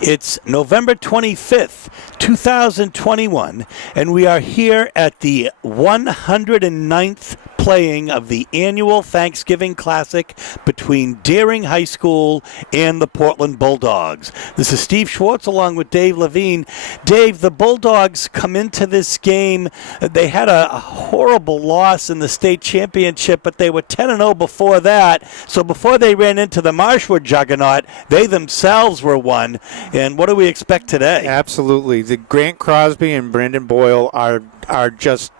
It's November 25th, 2021, and we are here at the 109th playing of the annual Thanksgiving Classic between Deering High School and the Portland Bulldogs. This is Steve Schwartz along with Dave Levine. Dave, the Bulldogs come into this game. They had a horrible loss in the state championship, but they were 10-0 before that. So before they ran into the Marshwood juggernaut, they themselves were one. And what do we expect today? Absolutely. The Grant Crosby and Brandon Boyle are just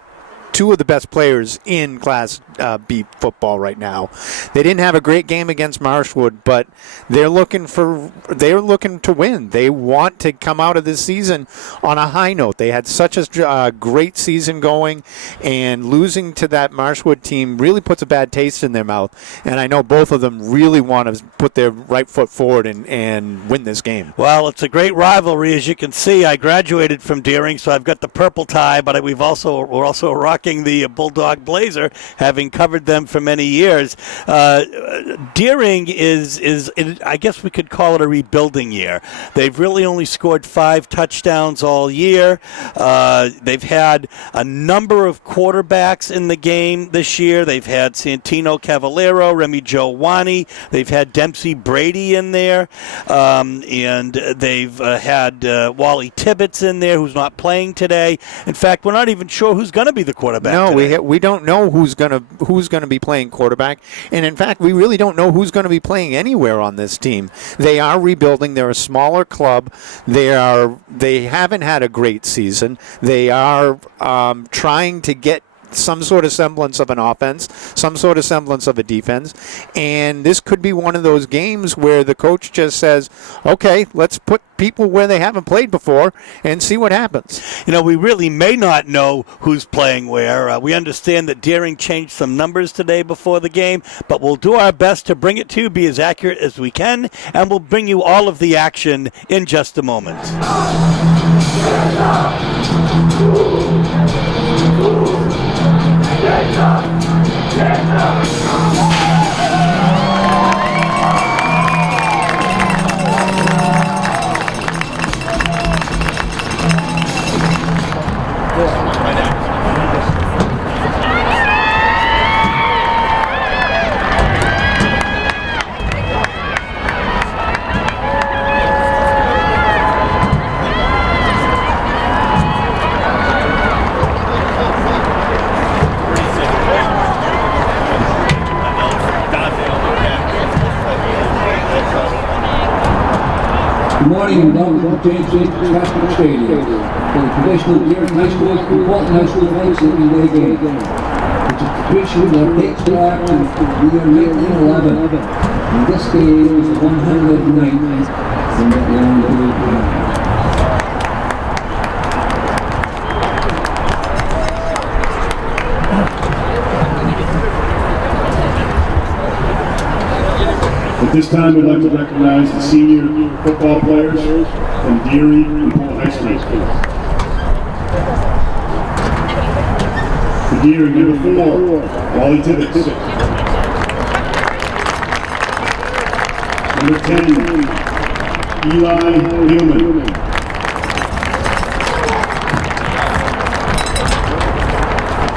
two of the best players in Class B football right now. They didn't have a great game against Marshwood, but they're looking to win. They want to come out of this season on a high note. They had such a great season going, and losing to that Marshwood team really puts a bad taste in their mouth. And I know both of them really want to put their right foot forward and win this game. Well, it's a great rivalry, as you can see. I graduated from Deering, so I've got the purple tie, but we're also rocking the Bulldog blazer, having covered them for many years. Deering is I guess we could call it a rebuilding year. They've really only scored 5 touchdowns all year. They've had a number of quarterbacks in the game this year. They've had Santino Cavallero, Remy Giovanni. They've had Dempsey Brady in there. And they've had Wally Tibbetts in there, who's not playing today. In fact, we're not even sure who's going to be the quarterback. No, we don't know who's gonna be playing quarterback, and in fact, we really don't know who's going to be playing anywhere on this team. They are rebuilding. They're a smaller club. They haven't had a great season. They are trying to get some sort of semblance of an offense, some sort of semblance of a defense, and this could be one of those games where the coach just says, okay, let's put people where they haven't played before and see what happens. You know, we really may not know who's playing where. We understand that Deering changed some numbers today before the game, but we'll do our best to bring it to you, be as accurate as we can, and we'll bring you all of the action in just a moment. Good morning and welcome to James J. Catholic Stadium for the traditional Deering High School and Portland High School Thanksgiving Day game, which is a tradition that dates back to the year 1911. And this game is the 109th in that long period. At this time, we'd like to recognize the senior football players from Deering and Portland High School. For Deering, number 4, Wally Tibbetts. Number 10, Eli Hillman.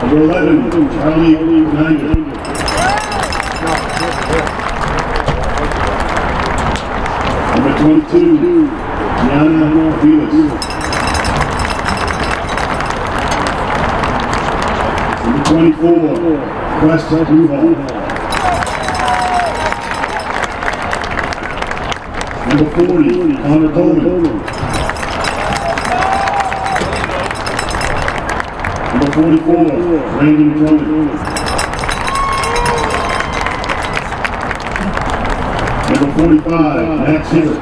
Number 11, Charlie Niner. Number 22, Gianna Vilas. Number 24, Quest Ruhal. Number 40, Connor Coleman. Number 44, Brandon Drummond. Number 45, Max Hibbert.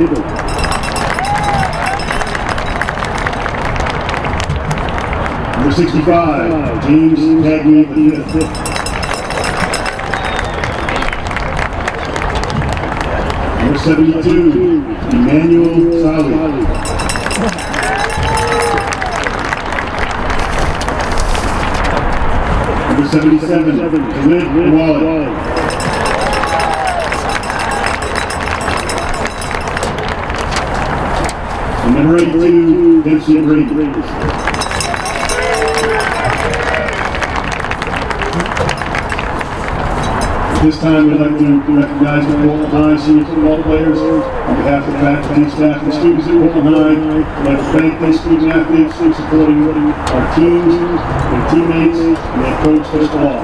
Number 65, James Cagney V. Number 72, Emmanuel Sali. Number 77, Khalid Wallet. And number 82, Dempsey Reed. This time we'd like to recognize the Bolton High senior football players. On behalf of the faculty, staff, and students at Bolton High, I'd like to thank these student athletes for supporting our teams, their teammates, and their coach thus far.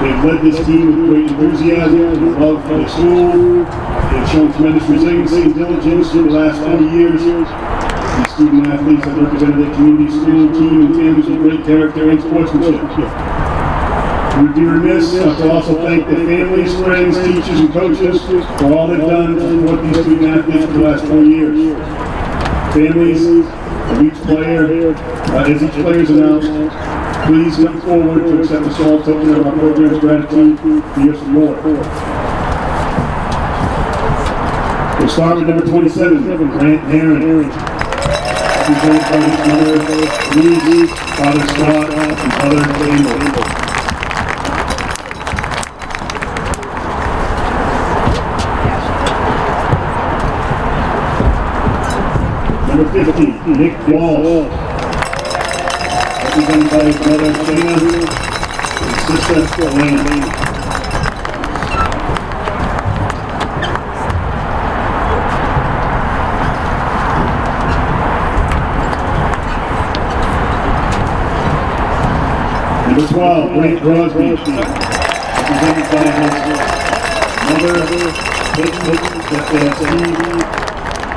They've led this team with great enthusiasm and love for their school. They've shown tremendous resiliency and diligence for the last 40 years. These student athletes have represented their community, school, team, and families with great character and sportsmanship. We would be remiss not to also thank their families, friends, teachers, and coaches for all they've done to support these student athletes for the last 4 years. Families of each player, as each player is announced, please come forward to accept a small token of our program's gratitude for your support. We'll start with number 27, Grant Heron. Represented by his mother, Louise, father Scott, and brother Daniel. Number 50, Nick Walsh. Represented by his mother, Shana, and sister, Elena. Number 12, Blake Crosby. Represented by his mother, stepdad Steve,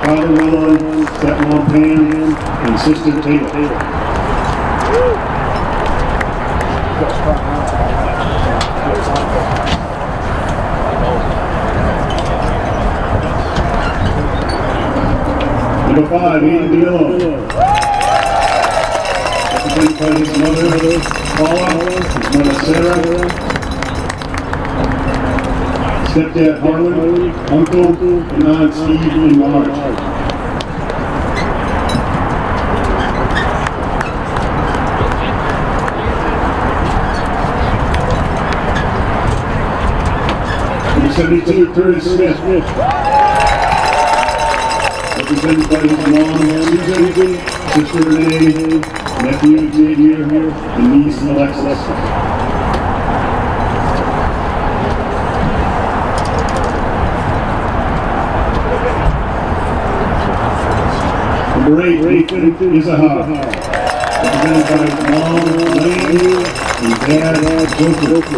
father Ron, stepmom Pam, and sister Taylor. Number 5, Ian DeMillo. Represented by his mother, Paula, his mother Sarah, stepdad Harlan, uncle and aunt Steve and Marge. Number 72, Curtis Smith. Represented by his mom, Susan, sister Renee, nephew Xavier, and niece Alexis. Number 8, Nathan Izahar. Represented by his mom, Lane, and dad, Joseph.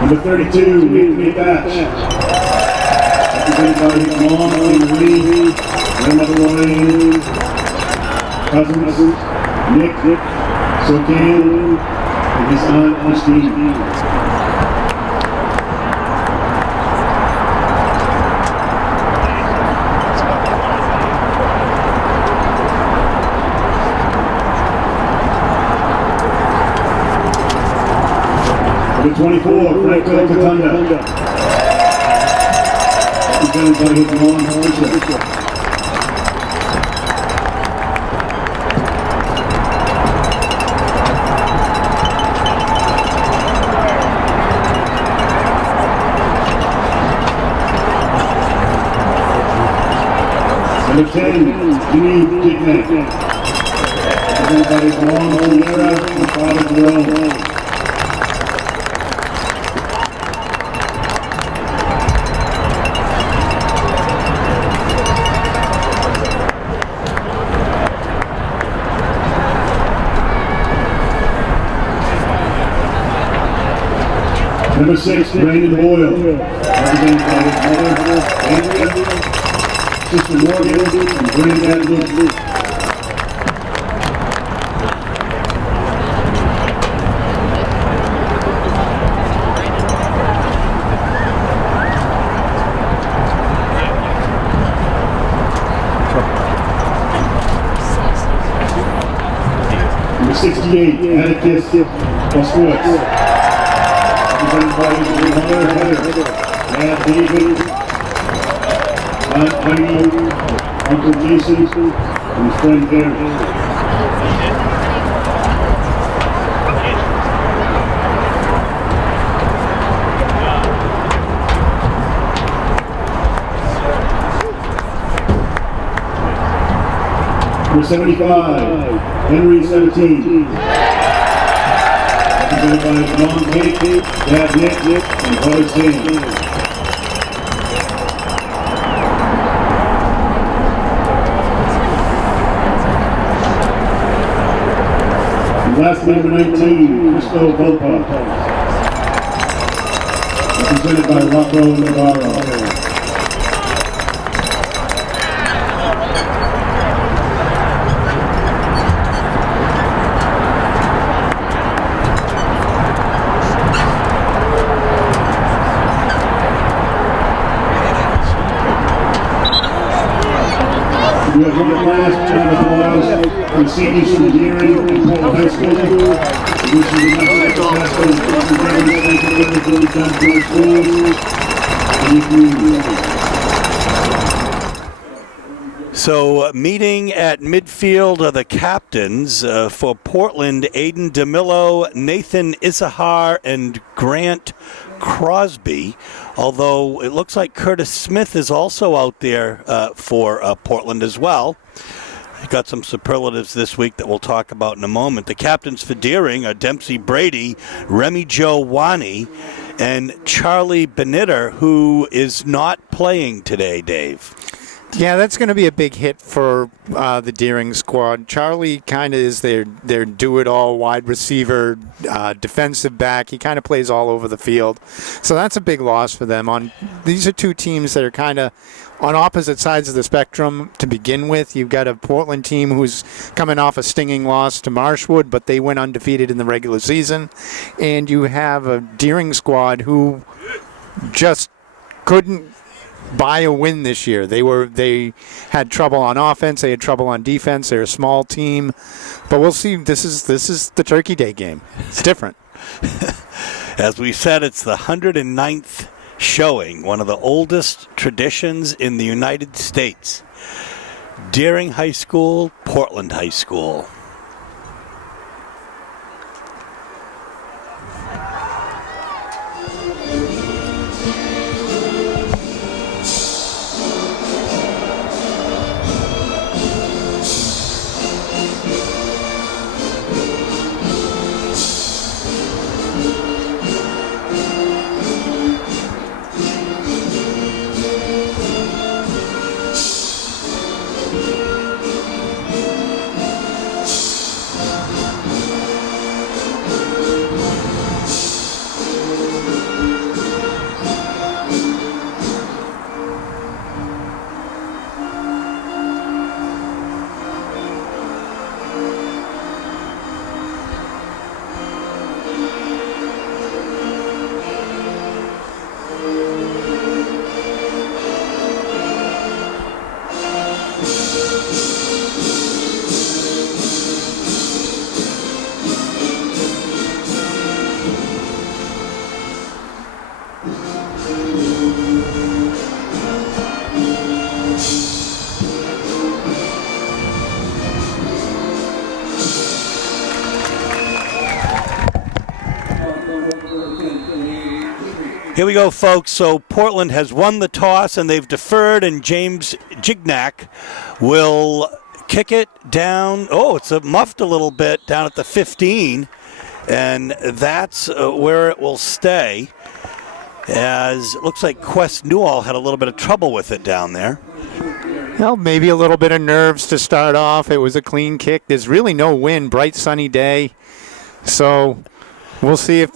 Number 32, Anthony Batch. Represented by his mom, Amy Lee, grandmother Lorraine, cousins, Nick, Sokan, and his aunt Christine. Number 24, Franco Katunda. Represented by his mom, Patricia. Number 10, Jimmy Dignac. Represented by his mom, Sierra, and father, Jerome. Number 6, Brandon Boyle. Represented by his mother, Andrea, sister Morgan, and granddad Luke. Number 68, Atticus Boskowitz. Represented by his mother, Heather, dad David, aunt Heidi, uncle Jason, and his friend Barry. Number 75, Henry 17. Represented by Mom Kate, Dad Nick, and Brother Sam. Lastly, number 19, Cristo Volpa. Represented by Rocco Navarro. We have one last round of applause for the seniors from Deering and Portland High School. This is another successful So, meeting at midfield are the captains for Portland: Aiden DeMillo, Nathan Isahar, and Grant Crosby. Although it looks like Curtis Smith is also out there for Portland as well. He got some superlatives this week that we'll talk about in a moment. The captains for Deering are Dempsey Brady, Remy Joe Wani, and Charlie Benitter, who is not playing today, Dave. Yeah, that's going to be a big hit for the Deering squad. Charlie kind of is their do-it-all wide receiver, defensive back. He kind of plays all over the field. So that's a big loss for them. These are two teams that are kind of on opposite sides of the spectrum to begin with. You've got a Portland team who's coming off a stinging loss to Marshwood, but they went undefeated in the regular season. And you have a Deering squad who just couldn't buy a win this year. They had trouble on offense. They had trouble on defense. They're a small team, but we'll see. This is the Turkey Day game. It's different. As we said, it's the 109th showing, one of the oldest traditions in the United States. Deering High School, Portland High School. Here we go, folks. So Portland has won the toss, and they've deferred, and James Gignac will kick it down. Oh, it's muffed a little bit down at the 15, and that's where it will stay, as it looks like Quest Newall had a little bit of trouble with it down there. Well, maybe a little bit of nerves to start off. It was a clean kick. There's really no wind, bright sunny day. So we'll see if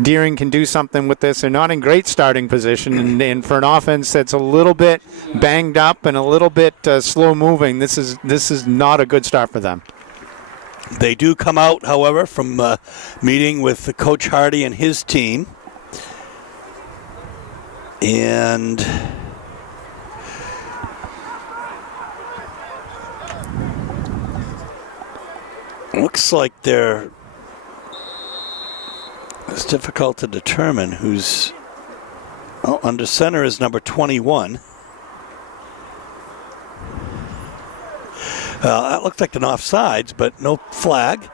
Deering can do something with this. They're not in great starting position, and for an offense that's a little bit banged up and a little bit slow moving, this is not a good start for them. They do come out, however, from meeting with Coach Hardy and his team, and looks like it's difficult to determine who's. Well, under center is number 21. That looked like an offsides, but no flag.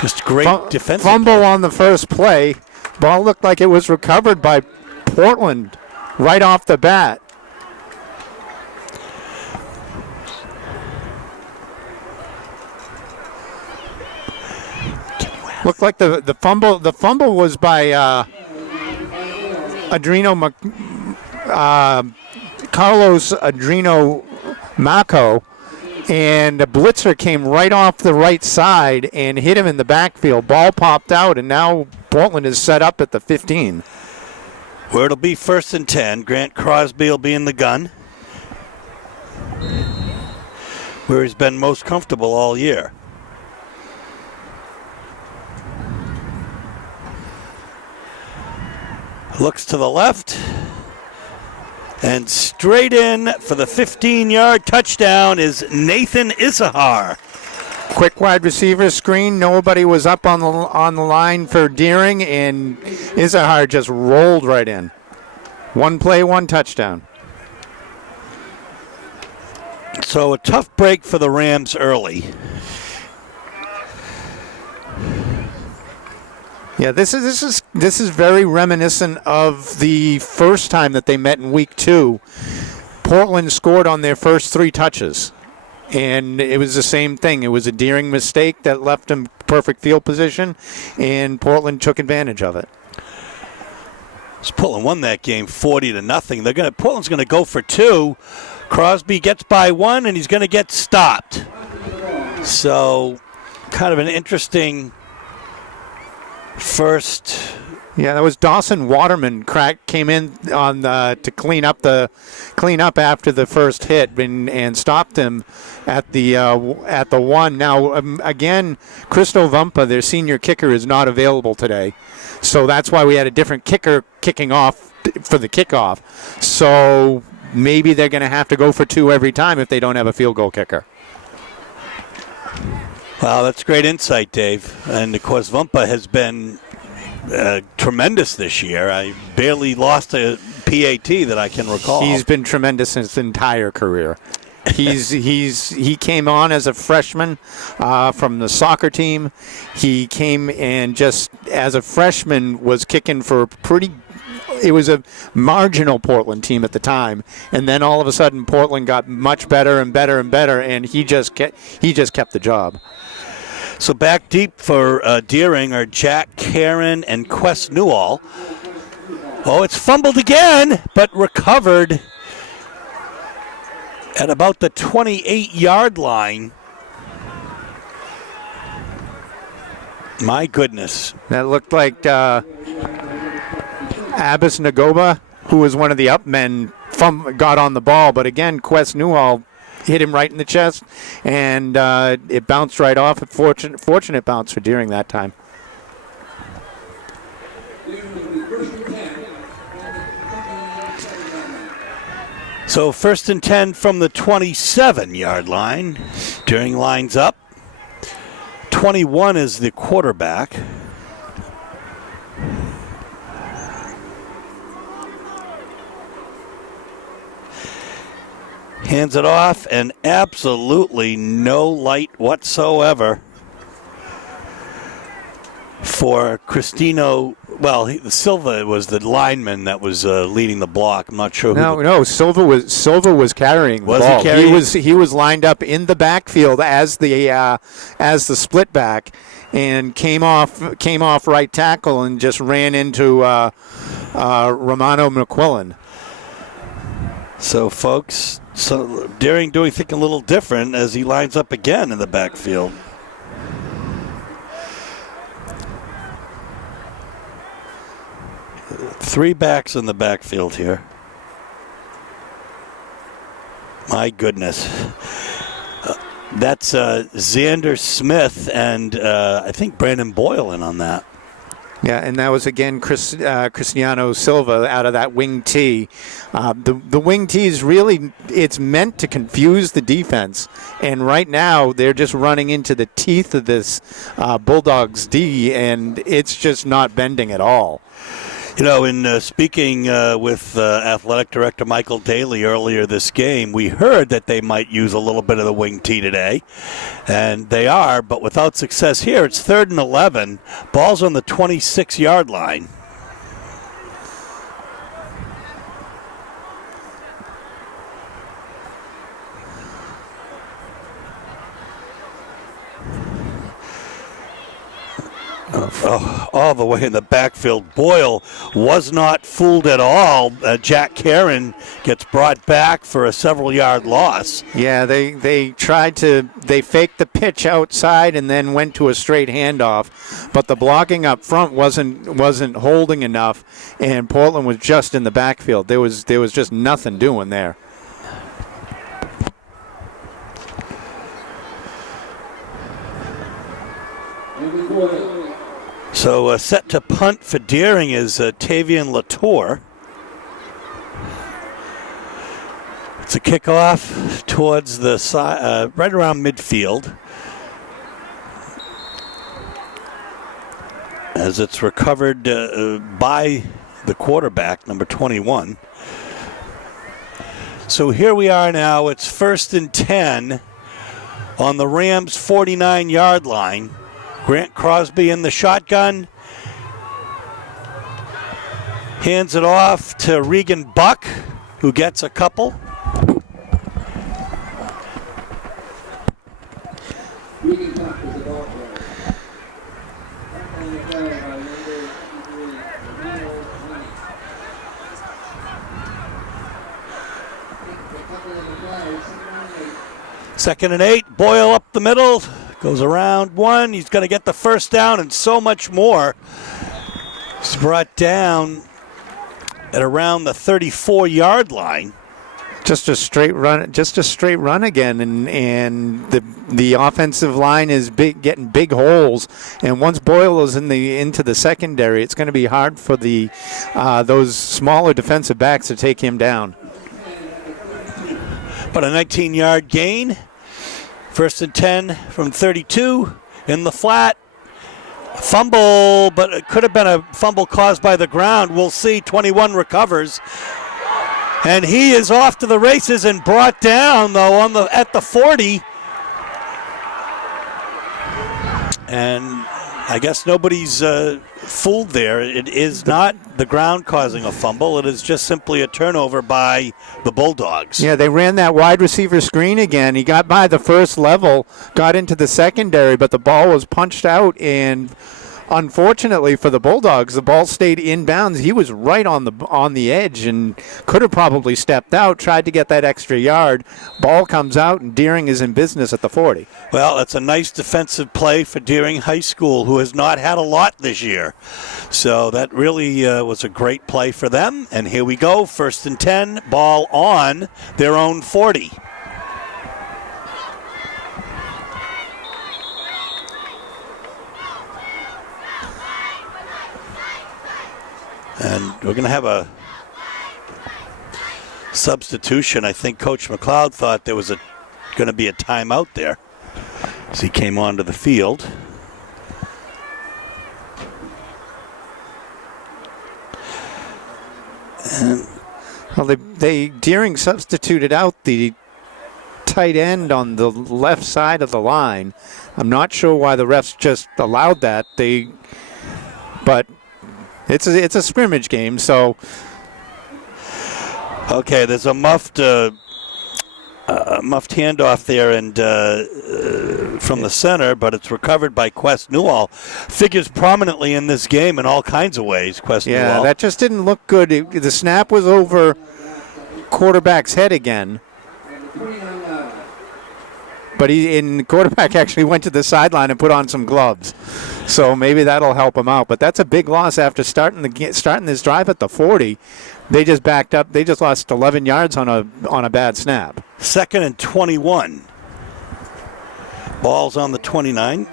Just great defensive. Fumble on the first play. Ball looked like it was recovered by Portland right off the bat. Looked like the fumble. The fumble was by Carlos Adrino Mako, and the blitzer came right off the right side and hit him in the backfield. Ball popped out, and now Portland is set up at the 15. Where it'll be 1st and 10. Grant Crosby will be in the gun, where he's been most comfortable all year. Looks to the left, and straight in for the 15-yard touchdown is Nathan Issachar. Quick wide receiver screen. Nobody was up on the line for Deering, and Issachar just rolled right in. One play, one touchdown. So a tough break for the Rams early. Yeah, this is very reminiscent of the first time that they met in week 2. Portland scored on their first 3 touches, and it was the same thing. It was a Deering mistake that left them perfect field position, and Portland took advantage of it. So Portland won that game 40-0. Portland's going to go for 2. Crosby gets by 1, and he's going to get stopped. So, kind of an interesting first. Yeah, that was Dawson Waterman came in on to clean up after the first hit and stopped him at the 1. Now again, Christo Vumpa, their senior kicker, is not available today, so that's why we had a different kicker kicking off for the kickoff. So maybe they're going to have to go for 2 every time if they don't have a field goal kicker. Wow, that's great insight, Dave. And, of course, Vumpa has been tremendous this year. I barely lost a PAT that I can recall. He's been tremendous his entire career. He came on as a freshman from the soccer team. He came and just as a freshman was kicking for it was a marginal Portland team at the time, and then all of a sudden Portland got much better and better and better, and he just kept the job. So back deep for Deering are Jack Karen and Quest Newall. Oh, it's fumbled again, but recovered at about the 28-yard line. My goodness. That looked like Abbas Nagoba, who was one of the up men, got on the ball. But again, Quest Newall hit him right in the chest, and it bounced right off. A fortunate bounce for Deering that time. So 1st and 10 from the 27-yard line. Deering lines up. 21 is the quarterback. Hands it off, and absolutely no light whatsoever for Cristino. Well, Silva was the lineman that was leading the block. I'm not sure. No, Silva was carrying the ball. Was he carrying? He was lined up in the backfield as the split back, and came off right tackle and just ran into Romano McQuillan. So, folks, Deering doing something a little different as he lines up again in the backfield. Three backs in the backfield here. My goodness. That's Xander Smith and I think Brandon Boyle in on that. Yeah, and that was, again, Cristiano Silva out of that wing T. The wing T is really, it's meant to confuse the defense. And right now, they're just running into the teeth of this Bulldogs D, and it's just not bending at all. You know, in speaking with Athletic Director Michael Daly earlier this game, we heard that they might use a little bit of the wing T today, and they are, but without success here. It's 3rd and 11. Ball's on the 26-yard line. all the way in the backfield. Boyle was not fooled at all. Jack Karen gets brought back for a several-yard loss. Yeah, they faked the pitch outside and then went to a straight handoff, but the blocking up front wasn't holding enough, and Portland was just in the backfield. There was just nothing doing there. So set to punt for Deering is Tavian Latour. It's a kickoff towards the side, right around midfield, as it's recovered by the quarterback, number 21. So here we are now. It's 1st and 10 on the Rams' 49-yard line. Grant Crosby in the shotgun. Hands it off to Regan Buck, who gets a couple. Second and 8, Boyle up the middle, goes around one. He's going to get the first down and so much more. He's brought down at around the 34-yard line. Just a straight run again, and the offensive line is getting big holes. And once Boyle is into the secondary, it's going to be hard for those smaller defensive backs to take him down. But a 19-yard gain. 1st and 10 from 32 in the flat. Fumble, but it could have been a fumble caused by the ground. We'll see. 21 recovers. And he is off to the races and brought down, though, at the 40. And I guess nobody's fooled there. It is not the ground causing a fumble. It is just simply a turnover by the Bulldogs. Yeah, they ran that wide receiver screen again. He got by the first level, got into the secondary, but the ball was punched out, and unfortunately for the Bulldogs, the ball stayed inbounds. He was right on the edge and could have probably stepped out, tried to get that extra yard. Ball comes out, and Deering is in business at the 40. Well, it's a nice defensive play for Deering High School, who has not had a lot this year. So that really was a great play for them. And here we go, 1st and 10, ball on their own 40. And we're going to have a substitution. I think Coach McLeod thought there was going to be a timeout there as he came onto the field. And well, Deering substituted out the tight end on the left side of the line. I'm not sure why the refs just allowed that. But it's a scrimmage game, so. Okay, there's a muffed handoff there, and from the center, but it's recovered by Quest Newall. Figures prominently in this game in all kinds of ways. Quest Newall. Yeah, that just didn't look good. The snap was over quarterback's head again. But the quarterback actually went to the sideline and put on some gloves. So maybe that'll help him out. But that's a big loss after starting this drive at the 40. They just backed up. They just lost 11 yards on a bad snap. 2nd and 21. Ball's on the 29.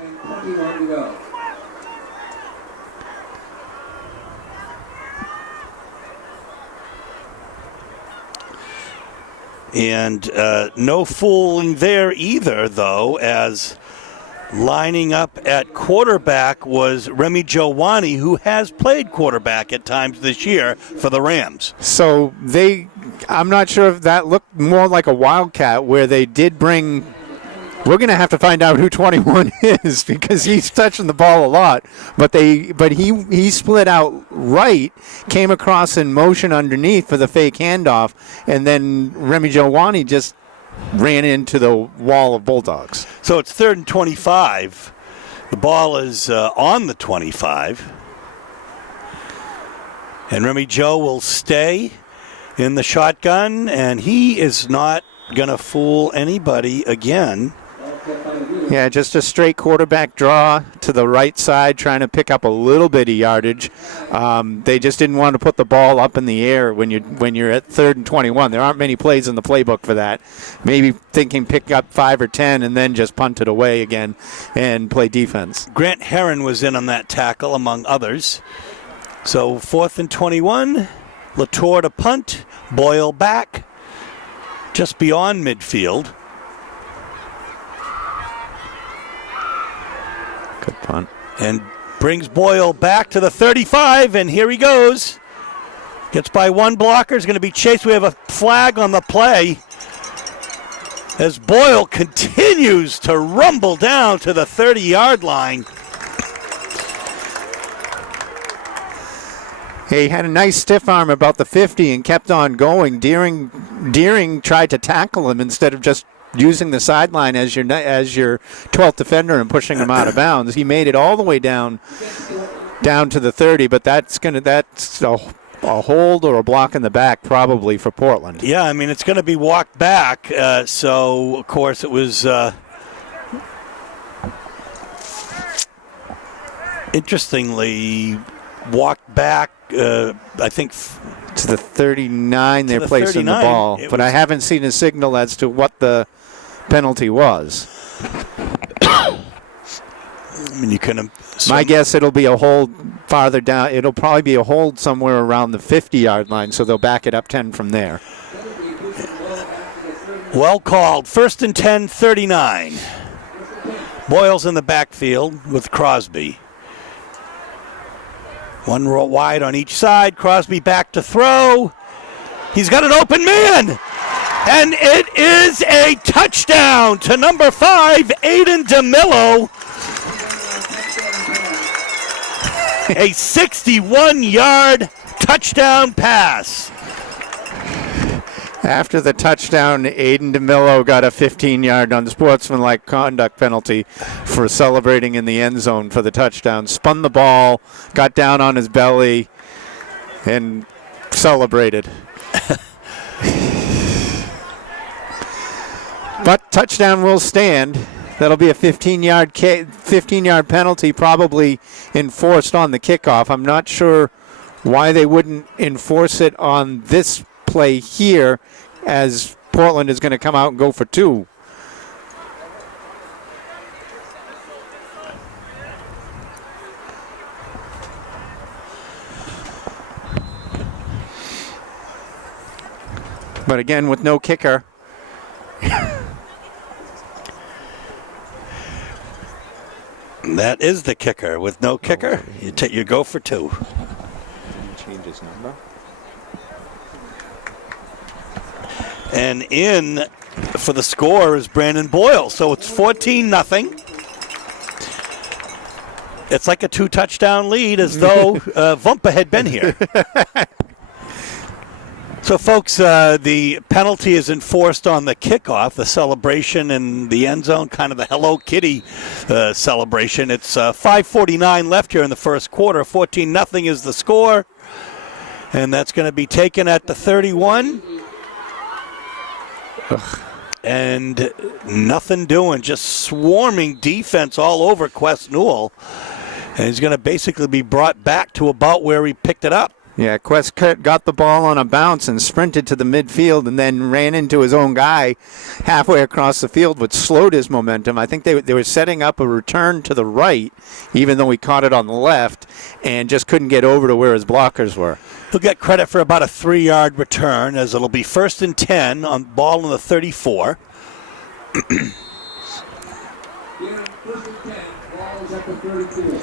And no fooling there either, though, as lining up at quarterback was Remy Jowani, who has played quarterback at times this year for the Rams. So I'm not sure if that looked more like a wildcat where they did bring. We're going to have to find out who 21 is because he's touching the ball a lot. But he split out right, came across in motion underneath for the fake handoff, and then Remy Jowani just ran into the wall of Bulldogs. So it's 3rd and 25. The ball is on the 25. And Remy Joe will stay in the shotgun, and he is not going to fool anybody again. Yeah, just a straight quarterback draw to the right side, trying to pick up a little bit of yardage. They just didn't want to put the ball up in the air when you're at 3rd and 21. There aren't many plays in the playbook for that. Maybe thinking pick up 5 or 10 and then just punt it away again and play defense. Grant Herron was in on that tackle, among others. So 4th and 21, Latour to punt, Boyle back, just beyond midfield. Good punt. And brings Boyle back to the 35, and here he goes. Gets by one blocker, is going to be chased. We have a flag on the play as Boyle continues to rumble down to the 30-yard line. He had a nice stiff arm about the 50 and kept on going. Deering tried to tackle him instead of just using the sideline as your 12th defender and pushing him out of bounds. He made it all the way down to the 30, but that's a hold or a block in the back probably for Portland. Yeah, I mean, it's going to be walked back. So, of course, it was interestingly walked back, I think, to the 39 they're the placing 39. the ball. But I haven't seen a signal as to what the penalty was. I mean, you can. My guess it'll be a hold farther down. It'll probably be a hold somewhere around the 50-yard line, so they'll back it up 10 from there. Well called. 1st and 10, 39. Boyle's in the backfield with Crosby. One wide on each side. Crosby back to throw. He's got an open man. And it is a touchdown to number 5, Aiden DeMillo. A 61-yard touchdown pass. After the touchdown, Aiden DeMillo got a 15-yard unsportsmanlike conduct penalty for celebrating in the end zone for the touchdown. Spun the ball, got down on his belly, and celebrated. But touchdown will stand. That'll be a 15-yard penalty probably enforced on the kickoff. I'm not sure why they wouldn't enforce it on this play here, as Portland is going to come out and go for 2. But again, with no kicker. That is the kicker. With no kicker, you go for 2. Change his number. And in for the score is Brandon Boyle. So it's 14-0. It's like a 2-touchdown lead, as though Vumpa had been here. So, folks, the penalty is enforced on the kickoff, the celebration in the end zone, kind of the Hello Kitty celebration. It's 5:49 left here in the first quarter. 14-0 is the score. And that's going to be taken at the 31. And nothing doing, just swarming defense all over Quest Newell. And he's going to basically be brought back to about where he picked it up. Yeah, Quest got the ball on a bounce and sprinted to the midfield and then ran into his own guy halfway across the field, which slowed his momentum. I think they were setting up a return to the right, even though he caught it on the left, and just couldn't get over to where his blockers were. He'll get credit for about a 3-yard return, as it'll be 1st and 10 on ball in the 34. The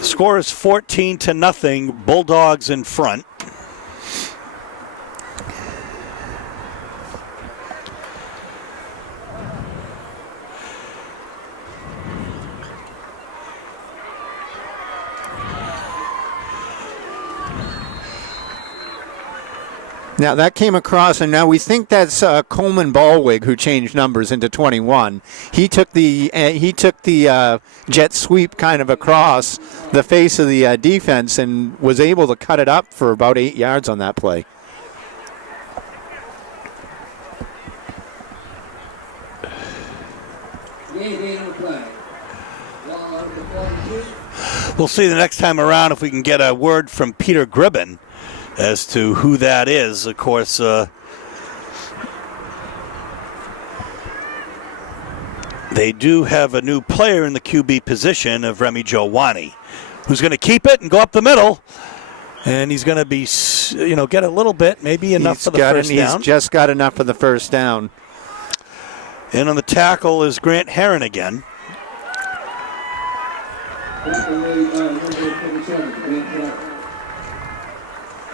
score is 14-0. Bulldogs in front. Now that came across, and now we think that's Coleman Ballwig who changed numbers into 21. He took the jet sweep kind of across the face of the defense and was able to cut it up for about 8 yards on that play. We'll see the next time around if we can get a word from Peter Gribben as to who that is. Of course, they do have a new player in the QB position of Remy Jowani, who's going to keep it and go up the middle. And he's going to be, get a little bit, maybe enough for the first down. He's just got enough for the first down. And on the tackle is Grant Herron again.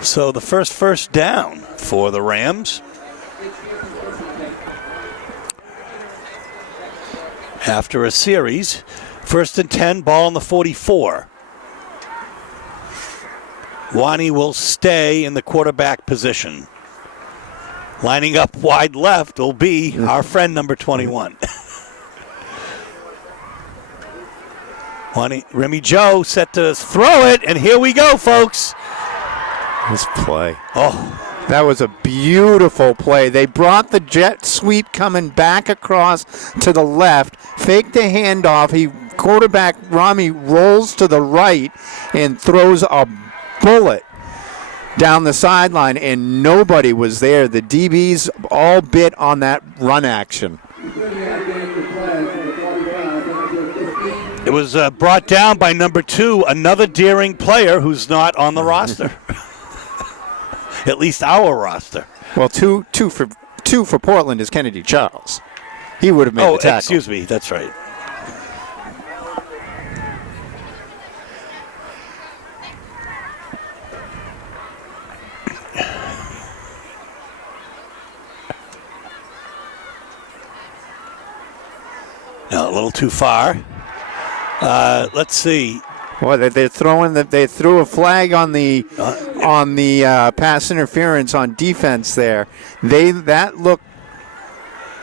So the first down for the Rams. After a series, 1st and 10, ball on the 44. Wani will stay in the quarterback position. Lining up wide left will be our friend number 21. Remy Joe set to throw it, and here we go, folks. This play. Oh. That was a beautiful play. They brought the jet sweep coming back across to the left, faked the handoff. Quarterback Rami rolls to the right and throws a bullet down the sideline, and nobody was there. The DBs all bit on that run action. It was brought down by number 2, another Deering player who's not on the roster. At least our roster. Well, two for Portland is Kennedy Charles. He would have made the tackle. Excuse me, that's right. No, a little too far. Let's see. Well, they threw a flag on the pass interference on defense there. That looked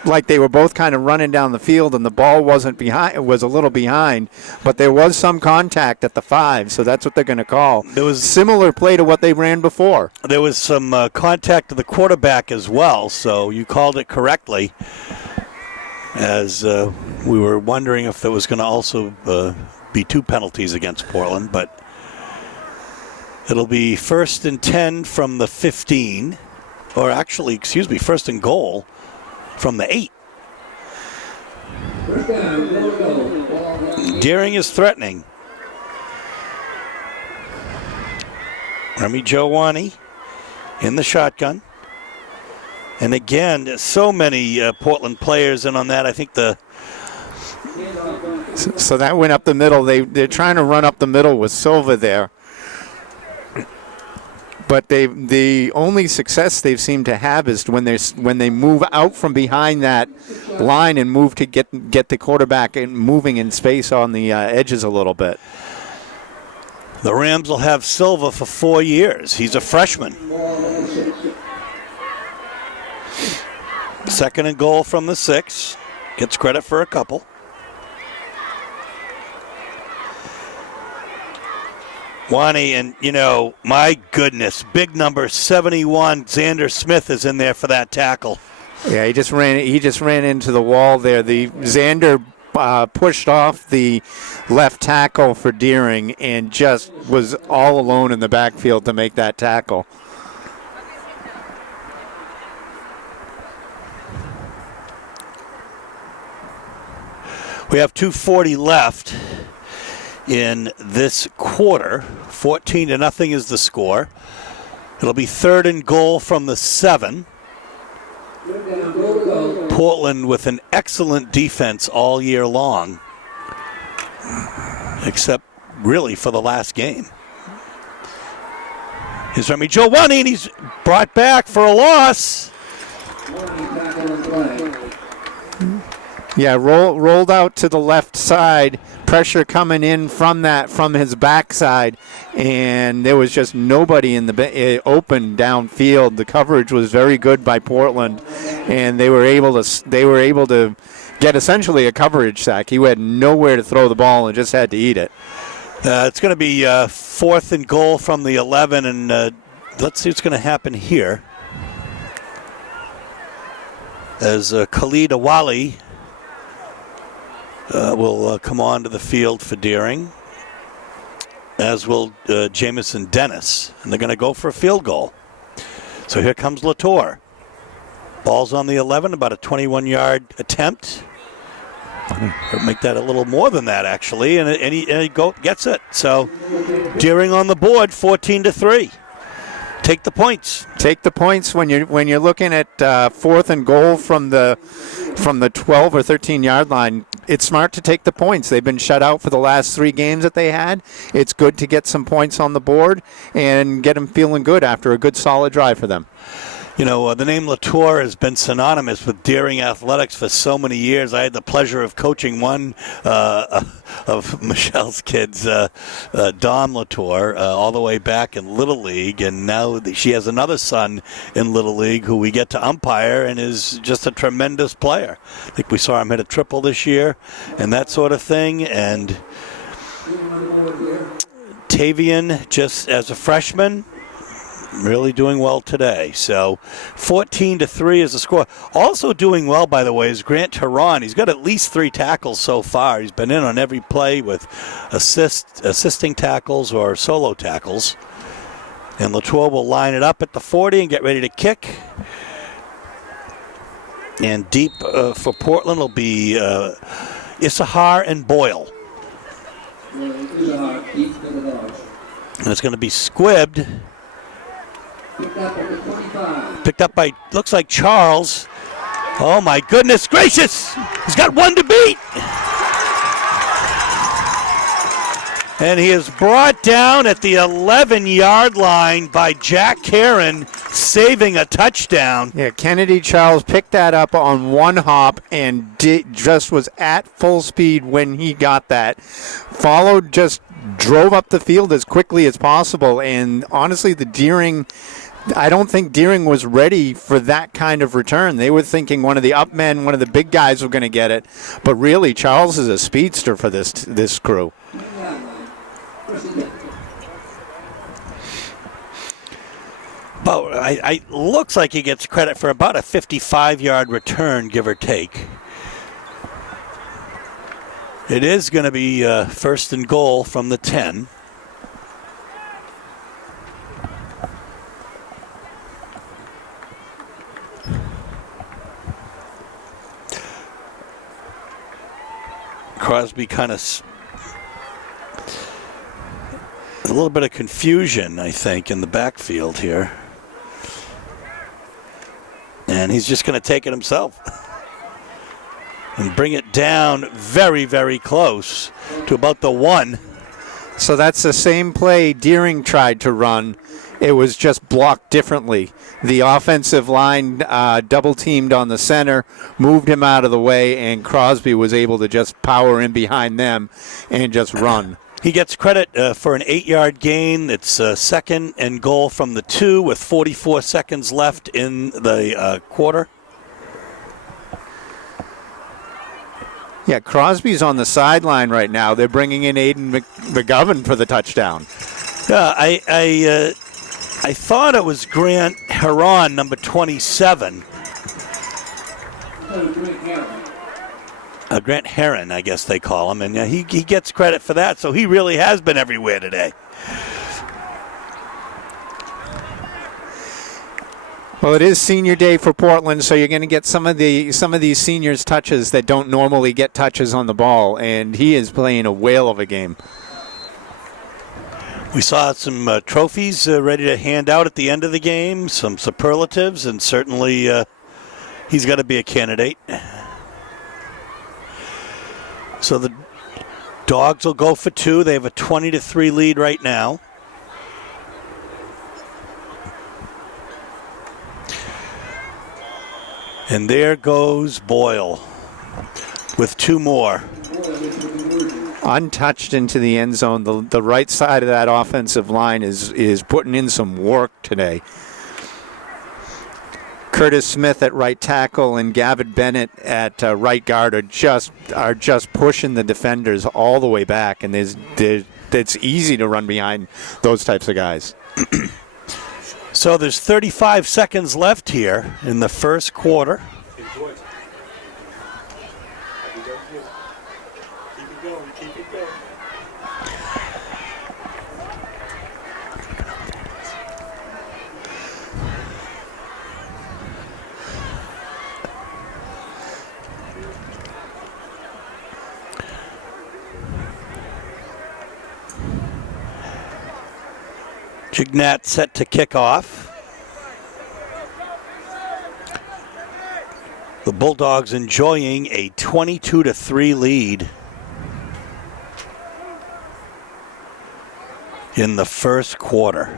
like they were both kind of running down the field, and the ball wasn't behind. It was a little behind, but there was some contact at the 5, so that's what they're going to call. There was similar play to what they ran before. There was some contact to the quarterback as well, so you called it correctly. As we were wondering if there was going to also be 2 penalties against Portland, but it'll be 1st and 10 from the 15, or actually, 1st and goal from the 8. Deering is threatening. Remy Jowani in the shotgun. And again, so many Portland players in on that. I think So that went up the middle. They're trying to run up the middle with Silva there. But the only success they've seemed to have is when they move out from behind that line and move to get the quarterback and moving in space on the edges a little bit. The Rams will have Silva for 4 years. He's a freshman. 2nd and goal from the 6. Gets credit for a couple. Wani, and my goodness, big number 71, Xander Smith is in there for that tackle. Yeah, he just ran into the wall there. The Xander pushed off the left tackle for Deering and just was all alone in the backfield to make that tackle. We have 2:40 left in this quarter. 14-0 is the score. It'll be 3rd and goal from the 7. Portland with an excellent defense all year long, except really for the last game. Here's Remy Jowani, and he's brought back for a loss. Yeah, rolled out to the left side, pressure coming in from his backside, and there was just nobody in the open downfield. The coverage was very good by Portland, and they were able to get essentially a coverage sack. He had nowhere to throw the ball and just had to eat it. It's going to be 4th and goal from the 11, and let's see what's going to happen here. As Khalid Awali will come onto the field for Deering, as will Jamison Dennis, and they're going to go for a field goal. So here comes Latour. Ball's on the 11, about a 21-yard attempt. Or make that a little more than that, actually, and he gets it. So Deering on the board, 14-3. Take the points. Take the points when you're looking at 4th and goal from the 12 or 13-yard line. It's smart to take the points. They've been shut out for the last 3 games that they had. It's good to get some points on the board and get them feeling good after a good solid drive for them. You know, the name Latour has been synonymous with Deering athletics for so many years. I had the pleasure of coaching one of Michelle's kids, Dom Latour, all the way back in Little League, and now she has another son in Little League who we get to umpire and is just a tremendous player. I think we saw him hit a triple this year and that sort of thing. And Tavian, just as a freshman, really doing well today. So 14-3 is the score. Also doing well, by the way, is Grant Teron. He's got at least 3 tackles so far. He's been in on every play with assisting tackles or solo tackles. And Latour will line it up at the 40 and get ready to kick. And deep for Portland will be Issachar and Boyle. And it's going to be squibbed. Picked up by, looks like Charles. Oh my goodness gracious! He's got one to beat! And he is brought down at the 11-yard line by Jack Heron, saving a touchdown. Yeah, Kennedy Charles picked that up on one hop and just was at full speed when he got that. Followed, just drove up the field as quickly as possible. And honestly, I don't think Deering was ready for that kind of return. They were thinking one of the up men, one of the big guys were going to get it. But really, Charles is a speedster for this crew. But I looks like he gets credit for about a 55-yard return, give or take. It is going to be 1st and goal from the 10. Crosby kind of a little bit of confusion, I think, in the backfield here. And he's just going to take it himself and bring it down very, very close to about the 1. So that's the same play Deering tried to run. It was just blocked differently. The offensive line double-teamed on the center, moved him out of the way, and Crosby was able to just power in behind them and just run. He gets credit for an 8-yard gain. It's 2nd and goal from the 2 with 44 seconds left in the quarter. Yeah, Crosby's on the sideline right now. They're bringing in Aiden McGovern for the touchdown. Yeah, I thought it was Grant Heron, number 27. Grant Heron, I guess they call him, and he gets credit for that. So he really has been everywhere today. Well, it is senior day for Portland, so you're going to get some of these seniors touches that don't normally get touches on the ball, and he is playing a whale of a game. We saw some trophies ready to hand out at the end of the game, some superlatives, and certainly he's got to be a candidate. So the Dogs will go for 2. They have a 20-3 lead right now. And there goes Boyle with 2 more. untouched into the end zone. The right side of that offensive line is putting in some work today. Curtis Smith at right tackle and Gavin Bennett at right guard are just pushing the defenders all the way back, and it's easy to run behind those types of guys. So there's 35 seconds left here in the first quarter. Jignat set to kick off. The Bulldogs enjoying a 22-3 lead in the first quarter.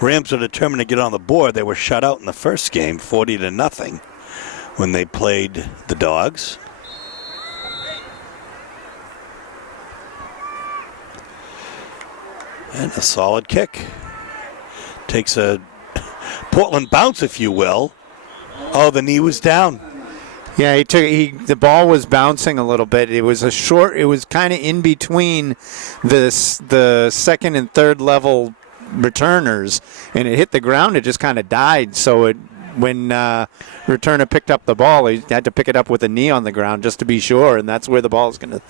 Rams are determined to get on the board. They were shut out in the first game, 40-0, when they played the Dogs. And a solid kick. Takes a Portland bounce, if you will. Oh, the knee was down. Yeah, the ball was bouncing a little bit. It was it was kind of in between the second and third level returners, and it hit the ground. It just kind of died. So when returner picked up the ball, he had to pick it up with a knee on the ground just to be sure, and that's where the ball's gonna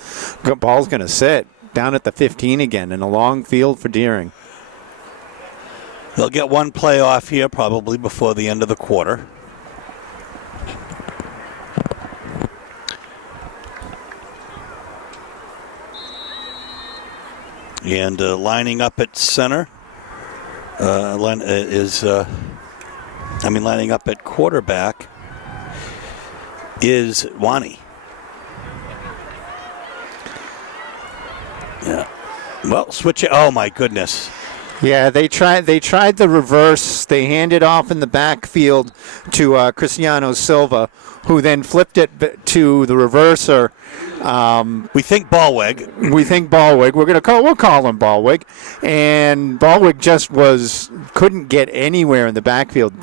sit. Down at the 15 again, in a long field for Deering. They'll get one play off here probably before the end of the quarter. And lining up at center lining up at quarterback is Wani. Yeah. Well, switch it. Oh, my goodness. Yeah, they tried the reverse. They handed off in the backfield to Cristiano Silva, who then flipped it to the reverser. We think Ballweg. We'll call him Ballweg. And Ballweg just couldn't get anywhere in the backfield.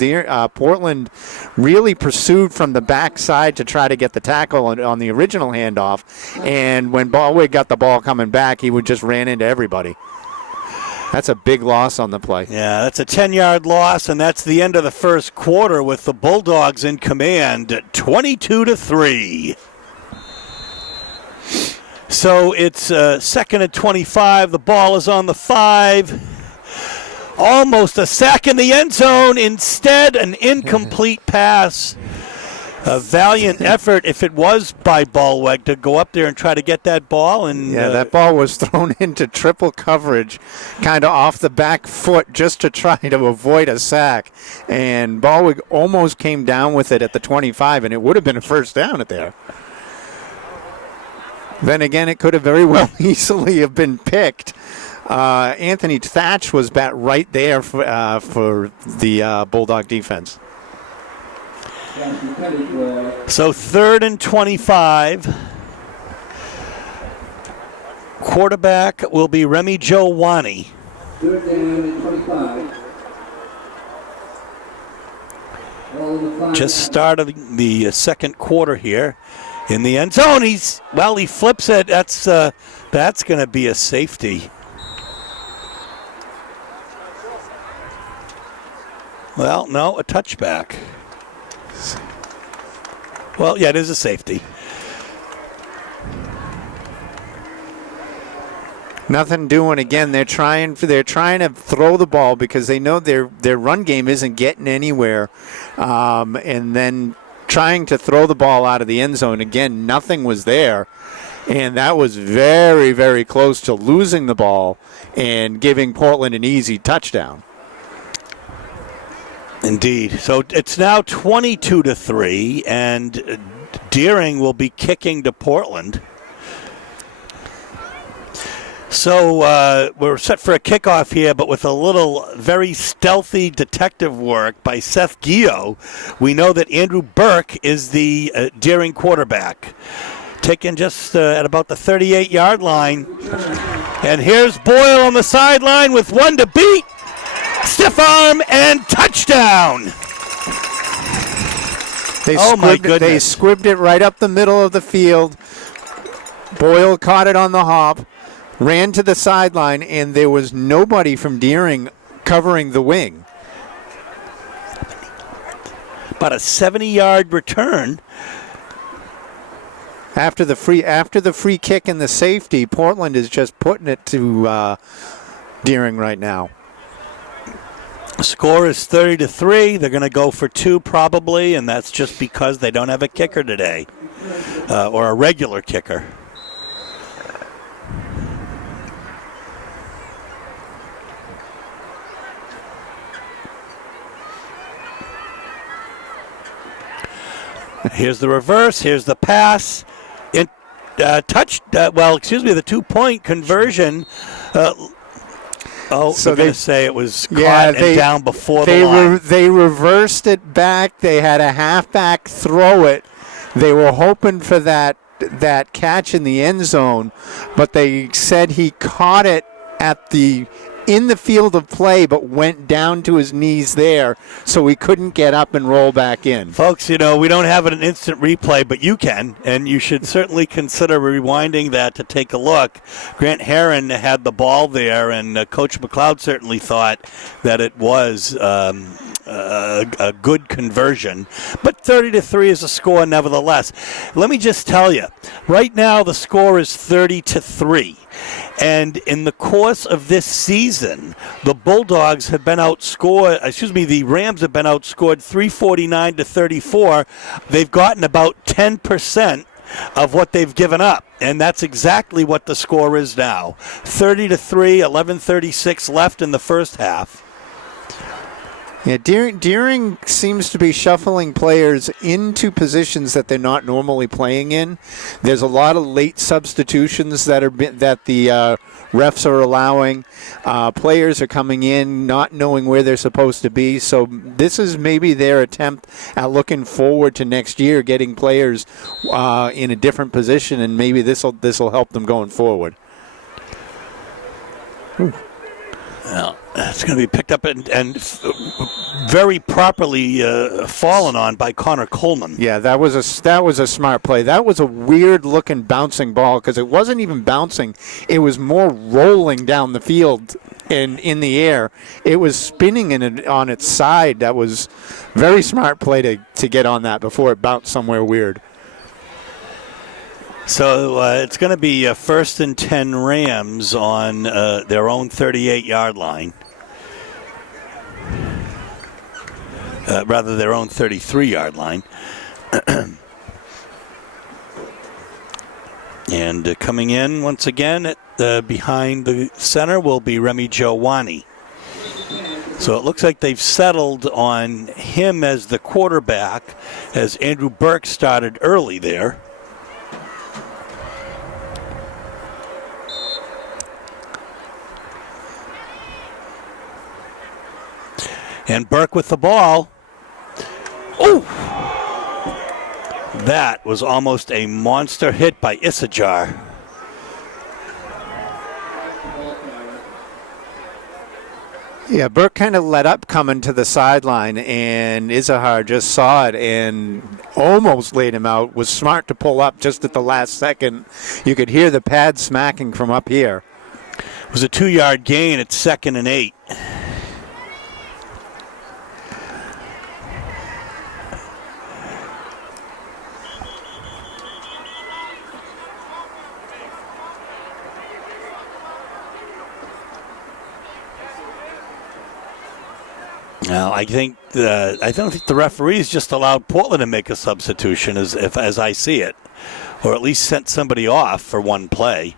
Portland really pursued from the backside to try to get the tackle on the original handoff. And when Ballweg got the ball coming back, he just ran into everybody. That's a big loss on the play. Yeah, that's a 10-yard loss, and that's the end of the first quarter with the Bulldogs in command, 22-3. So it's second and 25. The ball is on the 5. Almost a sack in the end zone. Instead, an incomplete pass. A valiant effort, if it was by Ballweg, to go up there and try to get that ball. And that ball was thrown into triple coverage, kind of off the back foot, just to try to avoid a sack. And Ballweg almost came down with it at the 25, and it would have been a first down at there. Then again, it could have very well easily have been picked. Anthony Thatch was right there for the Bulldog defense. So third and 25. Quarterback will be Remy Joe Wani. Third down and 25. Just started the second quarter here in the end zone. He flips it. That's going to be a safety. Well, no, a touchback. Well, yeah, it is a safety. Nothing doing again. They're trying to throw the ball because they know their run game isn't getting anywhere, and then trying to throw the ball out of the end zone again. Nothing was there, and that was very, very close to losing the ball and giving Portland an easy touchdown. Indeed. So it's now 22-3, and Deering will be kicking to Portland. So we're set for a kickoff here, but with a little very stealthy detective work by Seth Gio, we know that Andrew Burke is the Deering quarterback. taken just at about the 38-yard line. And here's Boyle on the sideline with one to beat. Stiff arm and touchdown. My goodness. They squibbed it right up the middle of the field. Boyle caught it on the hop, ran to the sideline, and there was nobody from Deering covering the wing. About a 70-yard return. After the free kick and the safety, Portland is just putting it to Deering right now. Score is 30-3. They're going to go for 2 probably, and that's just because they don't have a kicker today, or a regular kicker. Here's the reverse. Here's the pass. The 2-point conversion. So they're going to say it was caught and down before the line. They reversed it back. They had a halfback throw it. They were hoping for that catch in the end zone, but they said he caught it in the field of play, but went down to his knees there, so he couldn't get up and roll back in. Folks, we don't have an instant replay, but you can, and you should certainly consider rewinding that to take a look. Grant Herron had the ball there, and Coach McLeod certainly thought that it was a good conversion. But 30-3 is a score nevertheless. Let me just tell you, right now the score is 30-3. And in the course of this season, the Bulldogs have been the Rams have been outscored 349-34. They've gotten about 10% of what they've given up. And that's exactly what the score is now. 30-3, 11:36 left in the first half. Yeah, Deering seems to be shuffling players into positions that they're not normally playing in. There's a lot of late substitutions that the refs are allowing. Players are coming in not knowing where they're supposed to be. So this is maybe their attempt at looking forward to next year, getting players in a different position, and maybe this will help them going forward. Well, it's going to be picked up and very properly fallen on by Connor Coleman. Yeah, that was a smart play. That was a weird-looking bouncing ball because it wasn't even bouncing. It was more rolling down the field and in the air. It was spinning on its side. That was very smart play to get on that before it bounced somewhere weird. So it's going to be 1st and 10 Rams on their own 38-yard line. Rather, their own 33-yard line. And coming in once again behind the center will be Remy Jowani. So it looks like they've settled on him as the quarterback, as Andrew Burke started early there. And Burke with the ball. Oh! That was almost a monster hit by Isajar. Yeah, Burke kind of let up coming to the sideline, and Izahar just saw it and almost laid him out. Was smart to pull up just at the last second. You could hear the pad smacking from up here. It was a 2-yard gain at 2nd and 8. Now, I don't think the referees just allowed Portland to make a substitution, as I see it, or at least sent somebody off for one play.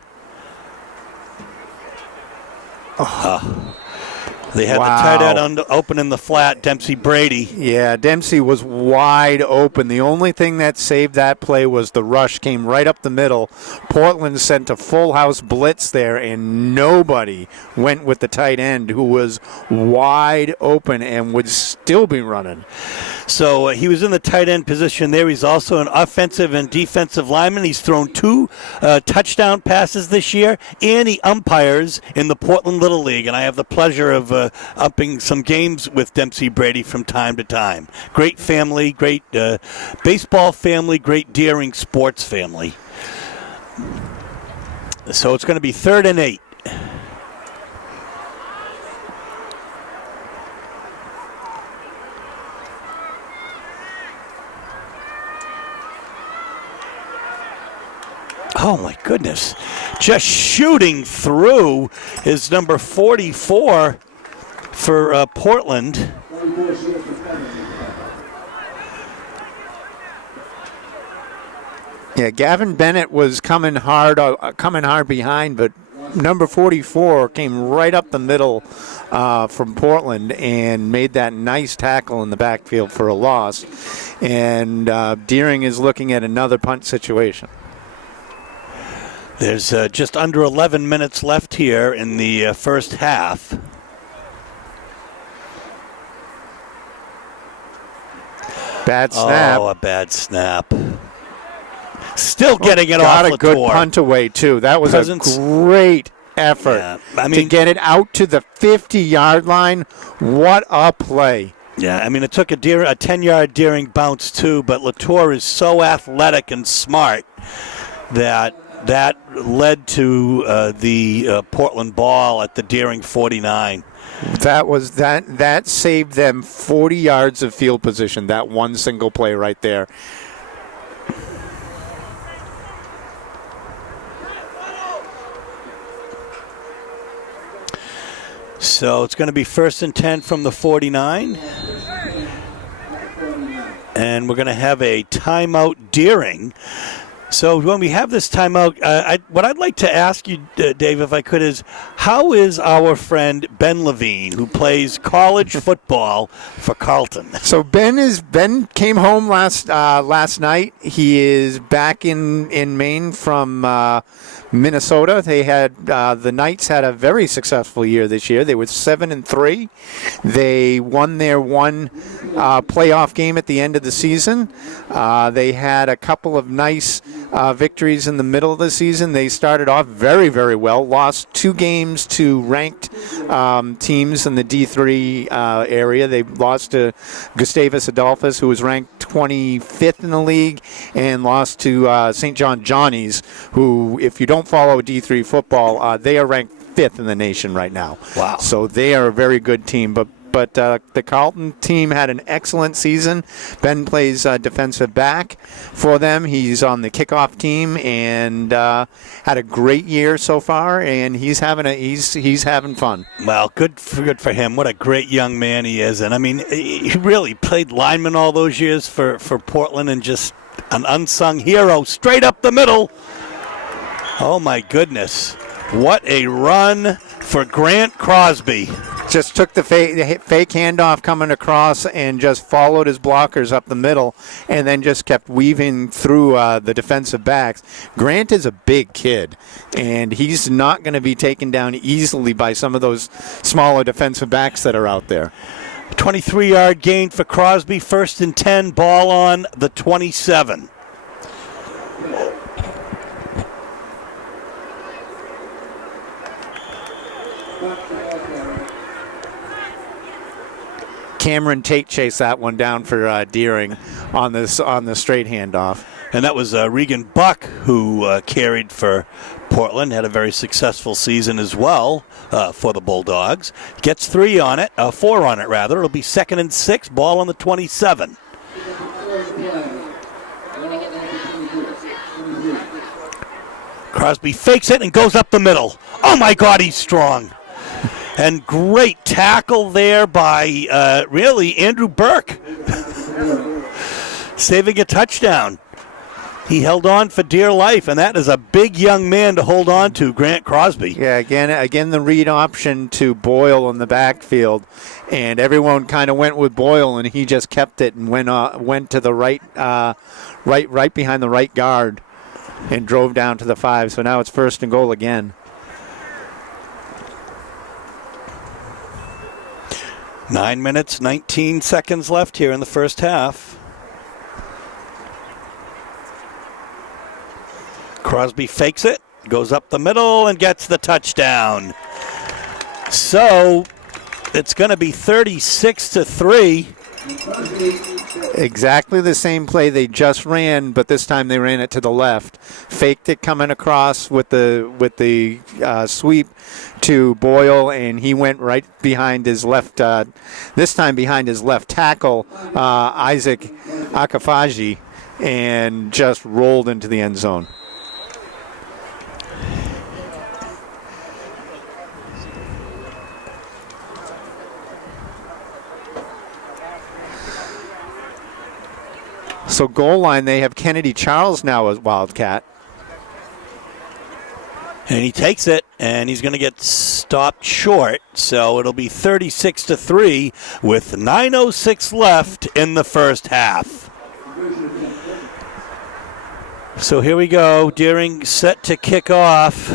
They had the tight end open in the flat, Dempsey Brady. Yeah, Dempsey was wide open. The only thing that saved that play was the rush came right up the middle. Portland sent a full house blitz there, and nobody went with the tight end, who was wide open and would still be running. So he was in the tight end position there. He's also an offensive and defensive lineman. He's thrown 2 touchdown passes this year, and he umpires in the Portland Little League. And I have the pleasure of upping some games with Dempsey Brady from time to time. Great family, great baseball family, great Deering sports family. So it's going to be 3rd and 8. Oh, my goodness. Just shooting through is number 44 for Portland. Yeah, Gavin Bennett was coming hard behind, but number 44 came right up the middle from Portland and made that nice tackle in the backfield for a loss. And Deering is looking at another punt situation. There's just under 11 minutes left here in the first half. Bad snap. Oh, a bad snap. Still getting it off Got a good Latour. punt away, too. That was a great effort to get it out to the 50-yard line. What a play. Yeah, I mean, it took a 10-yard Deering bounce, too, but Latour is so athletic and smart that led to the Portland ball at the Deering 49. That saved them 40 yards of field position, that one single play right there. So it's going to be 1st and 10 from the 49. And we're going to have a timeout Deering. So when we have this timeout, what I'd like to ask you, Dave, if I could, is how is our friend Ben Levine, who plays college football for Carleton? So Ben came home last night. He is back in Maine from Minnesota. They had the Knights had a very successful year this year. They were 7-3. They won their one playoff game at the end of the season. They had a couple of nice victories in the middle of the season. They started off very, very well. Lost 2 games to ranked teams in the D3 area. They lost to Gustavus Adolphus, who was ranked 25th in the league, and lost to St. John Johnnies, who, if you don't follow D3 football, they are ranked 5th in the nation right now. Wow. So they are a very good team. But the Carleton team had an excellent season. Ben plays defensive back for them. He's on the kickoff team and had a great year so far. And he's having fun. Well, good for him. What a great young man he is. And I mean, he really played lineman all those years for Portland, and just an unsung hero straight up the middle. Oh my goodness! What a run for Grant Crosby. Just took the fake handoff coming across and just followed his blockers up the middle, and then just kept weaving through the defensive backs. Grant is a big kid, and he's not going to be taken down easily by some of those smaller defensive backs that are out there. 23-yard gain for Crosby. 1st and 10, ball on the 27. Cameron Tate chased that one down for Deering on the straight handoff. And that was Regan Buck, who carried for Portland, had a very successful season as well for the Bulldogs. Gets 4 on it, rather. It'll be 2nd and 6, ball on the 27. Crosby fakes it and goes up the middle. Oh my God, he's strong. And great tackle there by, really, Andrew Burke. Saving a touchdown. He held on for dear life, and that is a big young man to hold on to, Grant Crosby. Yeah, again the read option to Boyle in the backfield, and everyone kind of went with Boyle, and he just kept it and went to the right behind the right guard and drove down to the 5. So now it's 1st and goal again. 9 minutes, 19 seconds left here in the first half. Crosby fakes it, goes up the middle, and gets the touchdown. So it's going to be 36-3. Exactly the same play they just ran, but this time they ran it to the left. Faked it coming across with the sweep to Boyle, and he went right behind his left. This time behind his left tackle, Isaac Akafaji, and just rolled into the end zone. So goal line, they have Kennedy Charles now as Wildcat. And he takes it, and he's going to get stopped short. So it'll be 36-3 with 9:06 left in the first half. So here we go. Deering set to kick off.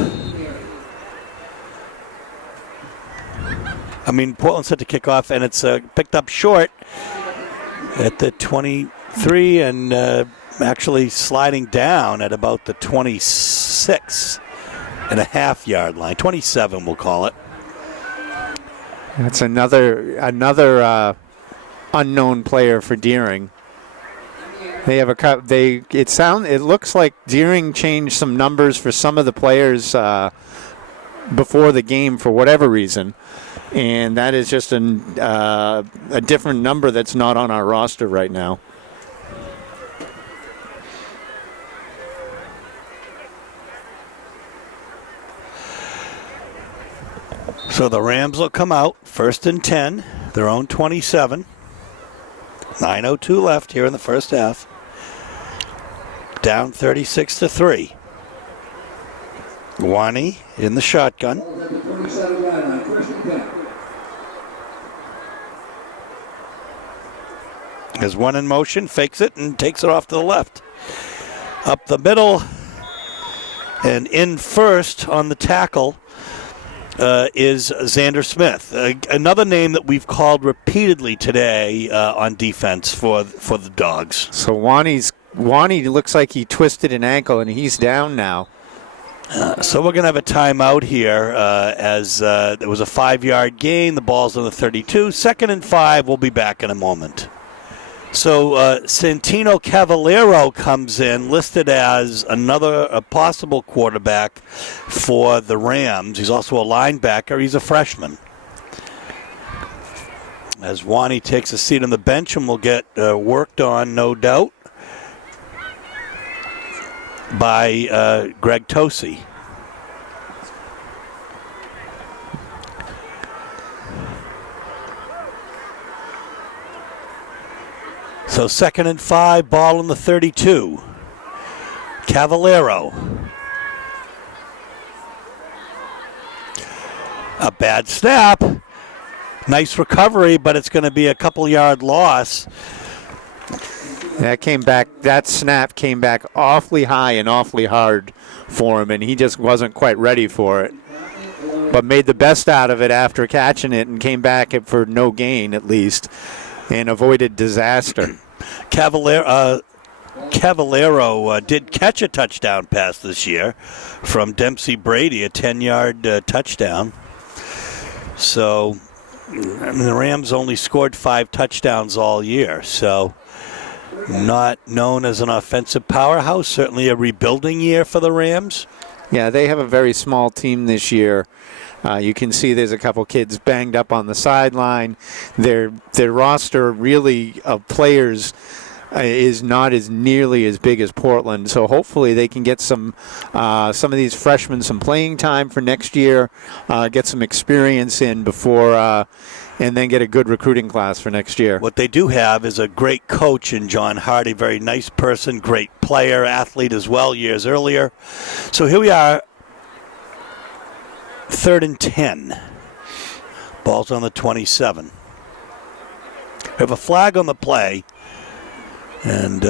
Portland set to kick off, and it's picked up short at the 23 and actually sliding down at about the 26.5 yard line. 27, we'll call it. That's another unknown player for Deering. They have it looks like Deering changed some numbers for some of the players before the game for whatever reason, and that is just a different number that's not on our roster right now. So the Rams will come out, 1st and 10, their own 27. 9:02 left here in the first half. Down 36-3. Wani in the shotgun. Has one in motion, fakes it, and takes it off to the left. Up the middle, and in first on the tackle is Xander Smith, another name that we've called repeatedly today on defense for the Dogs. So Wani looks like he twisted an ankle, and he's down now. So we're going to have a timeout here as there was a 5-yard gain. The ball's on the 32. 2nd and 5. We'll be back in a moment. So Santino Cavallero comes in, listed as a possible quarterback for the Rams. He's also a linebacker. He's a freshman. As Wani takes a seat on the bench and will get worked on, no doubt, by Greg Tosi. So 2nd and 5, ball on the 32. Cavallero. A bad snap. Nice recovery, but it's going to be a couple-yard loss. That snap came back awfully high and awfully hard for him, and he just wasn't quite ready for it. But made the best out of it after catching it and came back for no gain, at least, and avoided disaster. Cavallero did catch a touchdown pass this year from Dempsey Brady, a 10-yard touchdown. So the Rams only scored 5 touchdowns all year, so not known as an offensive powerhouse. Certainly a rebuilding year for the Rams. Yeah, they have a very small team this year. You can see there's a couple kids banged up on the sideline. Their roster really of players is not as nearly as big as Portland. So hopefully they can get some of these freshmen some playing time for next year, get some experience in before, and then get a good recruiting class for next year. What they do have is a great coach in John Hardy, very nice person, great player, athlete as well years earlier. So here we are. 3rd and 10. Ball's on the 27. We have a flag on the play. And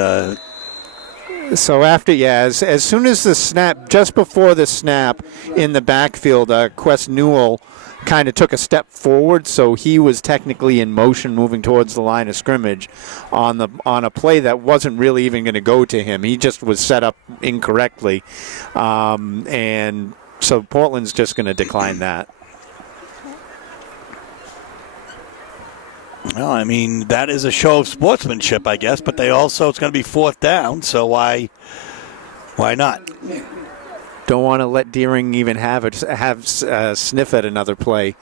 so after, as soon as the snap, just before the snap in the backfield, Quest Newell kind of took a step forward, so he was technically in motion moving towards the line of scrimmage on a play that wasn't really even going to go to him. He just was set up incorrectly. And so Portland's just going to decline that. Well, I mean, that is a show of sportsmanship, I guess, but it's going to be fourth down, so why not? Don't want to let Deering even have a sniff at another play.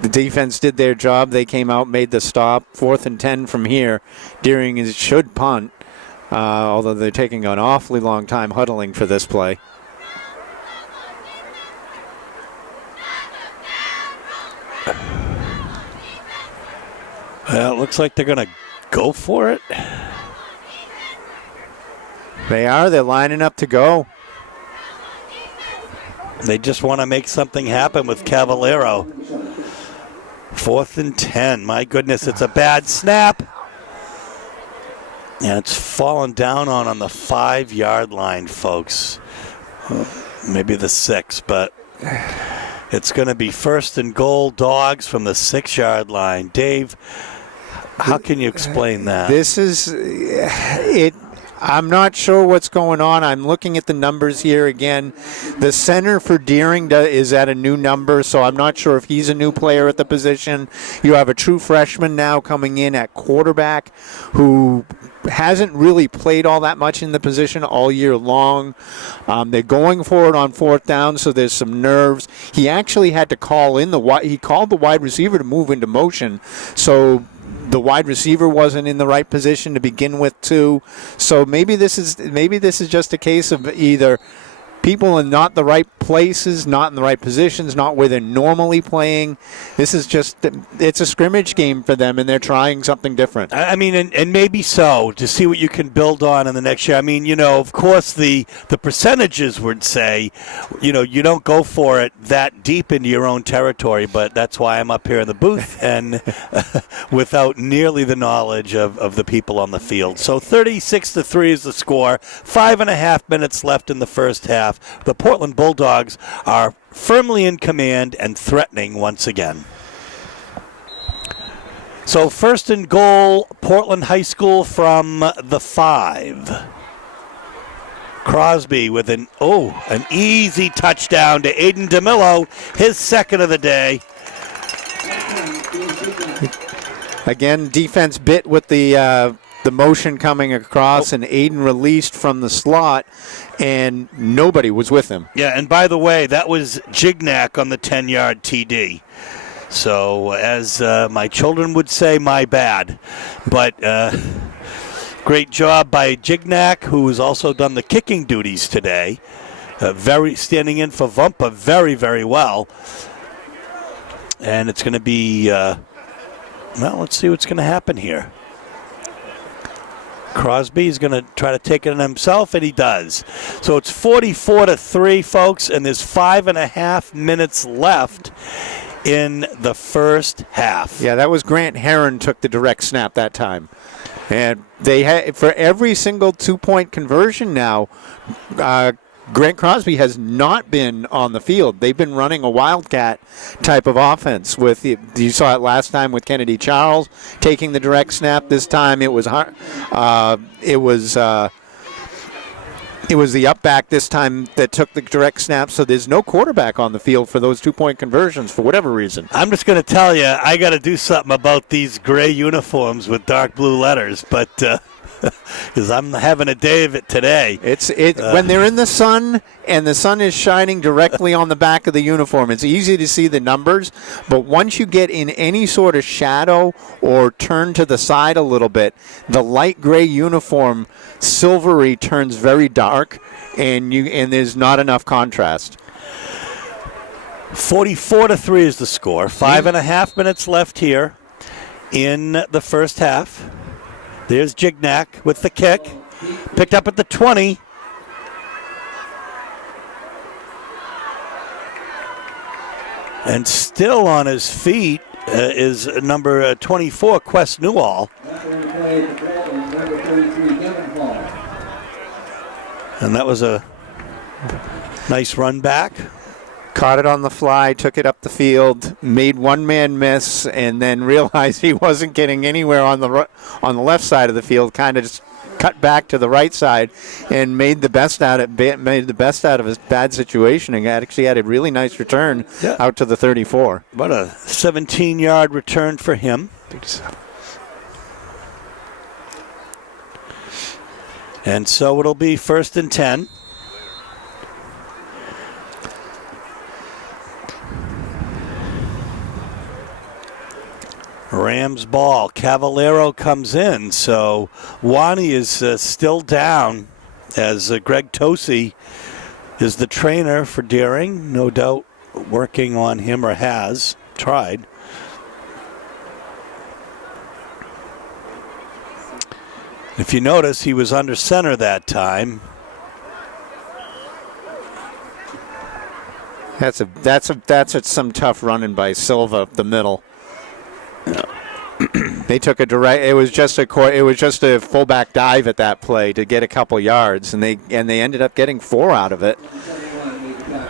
The defense did their job. They came out, made the stop. 4th and 10 from here. Deering should punt, although they're taking an awfully long time huddling for this play. Well, it looks like they're going to go for it. They are. They're lining up to go. They just want to make something happen with Cavallero. 4th and 10. My goodness, it's a bad snap. And it's fallen down on the 5-yard line, folks. Maybe the 6, but it's going to be 1st and goal, Dogs from the 6-yard line. Dave, how can you explain that? This is it. I'm not sure what's going on. I'm looking at the numbers here again. The center for Deering is at a new number, so I'm not sure if he's a new player at the position. You have a true freshman now coming in at quarterback who hasn't really played all that much in the position all year long. They're going for it on 4th down, so there's some nerves. He actually had to call in he called the wide receiver to move into motion, so the wide receiver wasn't in the right position to begin with too. So maybe this is just a case of either people in not the right places, not in the right positions, not where they're normally playing. This is it's a scrimmage game for them, and they're trying something different. I mean, and maybe so, to see what you can build on in the next year. I mean, of course, the percentages would say, you don't go for it that deep into your own territory, but that's why I'm up here in the booth and without nearly the knowledge of the people on the field. So 36-3 is the score. 5.5 minutes left in the first half. The Portland Bulldogs are firmly in command and threatening once again. So 1st and goal, Portland High School from the 5. Crosby with an easy touchdown to Aiden DeMillo, his 2nd of the day. Again, defense bit with the motion coming across, and Aiden released from the slot, and nobody was with him. Yeah, and by the way, that was Gignac on the 10-yard TD. So, as my children would say, my bad. But great job by Gignac, who has also done the kicking duties today. Standing in for Vumpa very, very well. And it's going to be, let's see what's going to happen here. Crosby is going to try to take it on himself, and he does. So it's 44-3, folks, and there's 5.5 minutes left in the first half. Yeah, that was Grant Heron took the direct snap that time. And they had, for every single 2-point conversion now, Grant Crosby has not been on the field. They've been running a Wildcat type of offense. You saw it last time with Kennedy Charles taking the direct snap. This time it was the up back this time that took the direct snap. So there's no quarterback on the field for those 2-point conversions for whatever reason. I'm just going to tell you, I got to do something about these gray uniforms with dark blue letters, but because I'm having a day of it today. When they're in the sun and the sun is shining directly on the back of the uniform, it's easy to see the numbers, but once you get in any sort of shadow or turn to the side a little bit, the light gray uniform silvery turns very dark, and there's not enough contrast. 44-3 is the score. 5.5 minutes left here in the first half. There's Gignac with the kick. Picked up at the 20. And still on his feet is number 24, Quest Newall. And that was a nice run back. Caught it on the fly, took it up the field, made one man miss, and then realized he wasn't getting anywhere on the left side of the field. Kind of just cut back to the right side and made the best out of his bad situation, and actually had a really nice return out to the 34. What a 17-yard return for him. And so it'll be 1st and 10. Rams ball. Cavallero comes in, so Wani is still down as Greg Tosi is the trainer for Deering. No doubt working on him, or has tried. If you notice, he was under center that time. That's some tough running by Silva up the middle. They took a direct. It was just a fullback dive at that play to get a couple yards, and they ended up getting 4 out of it.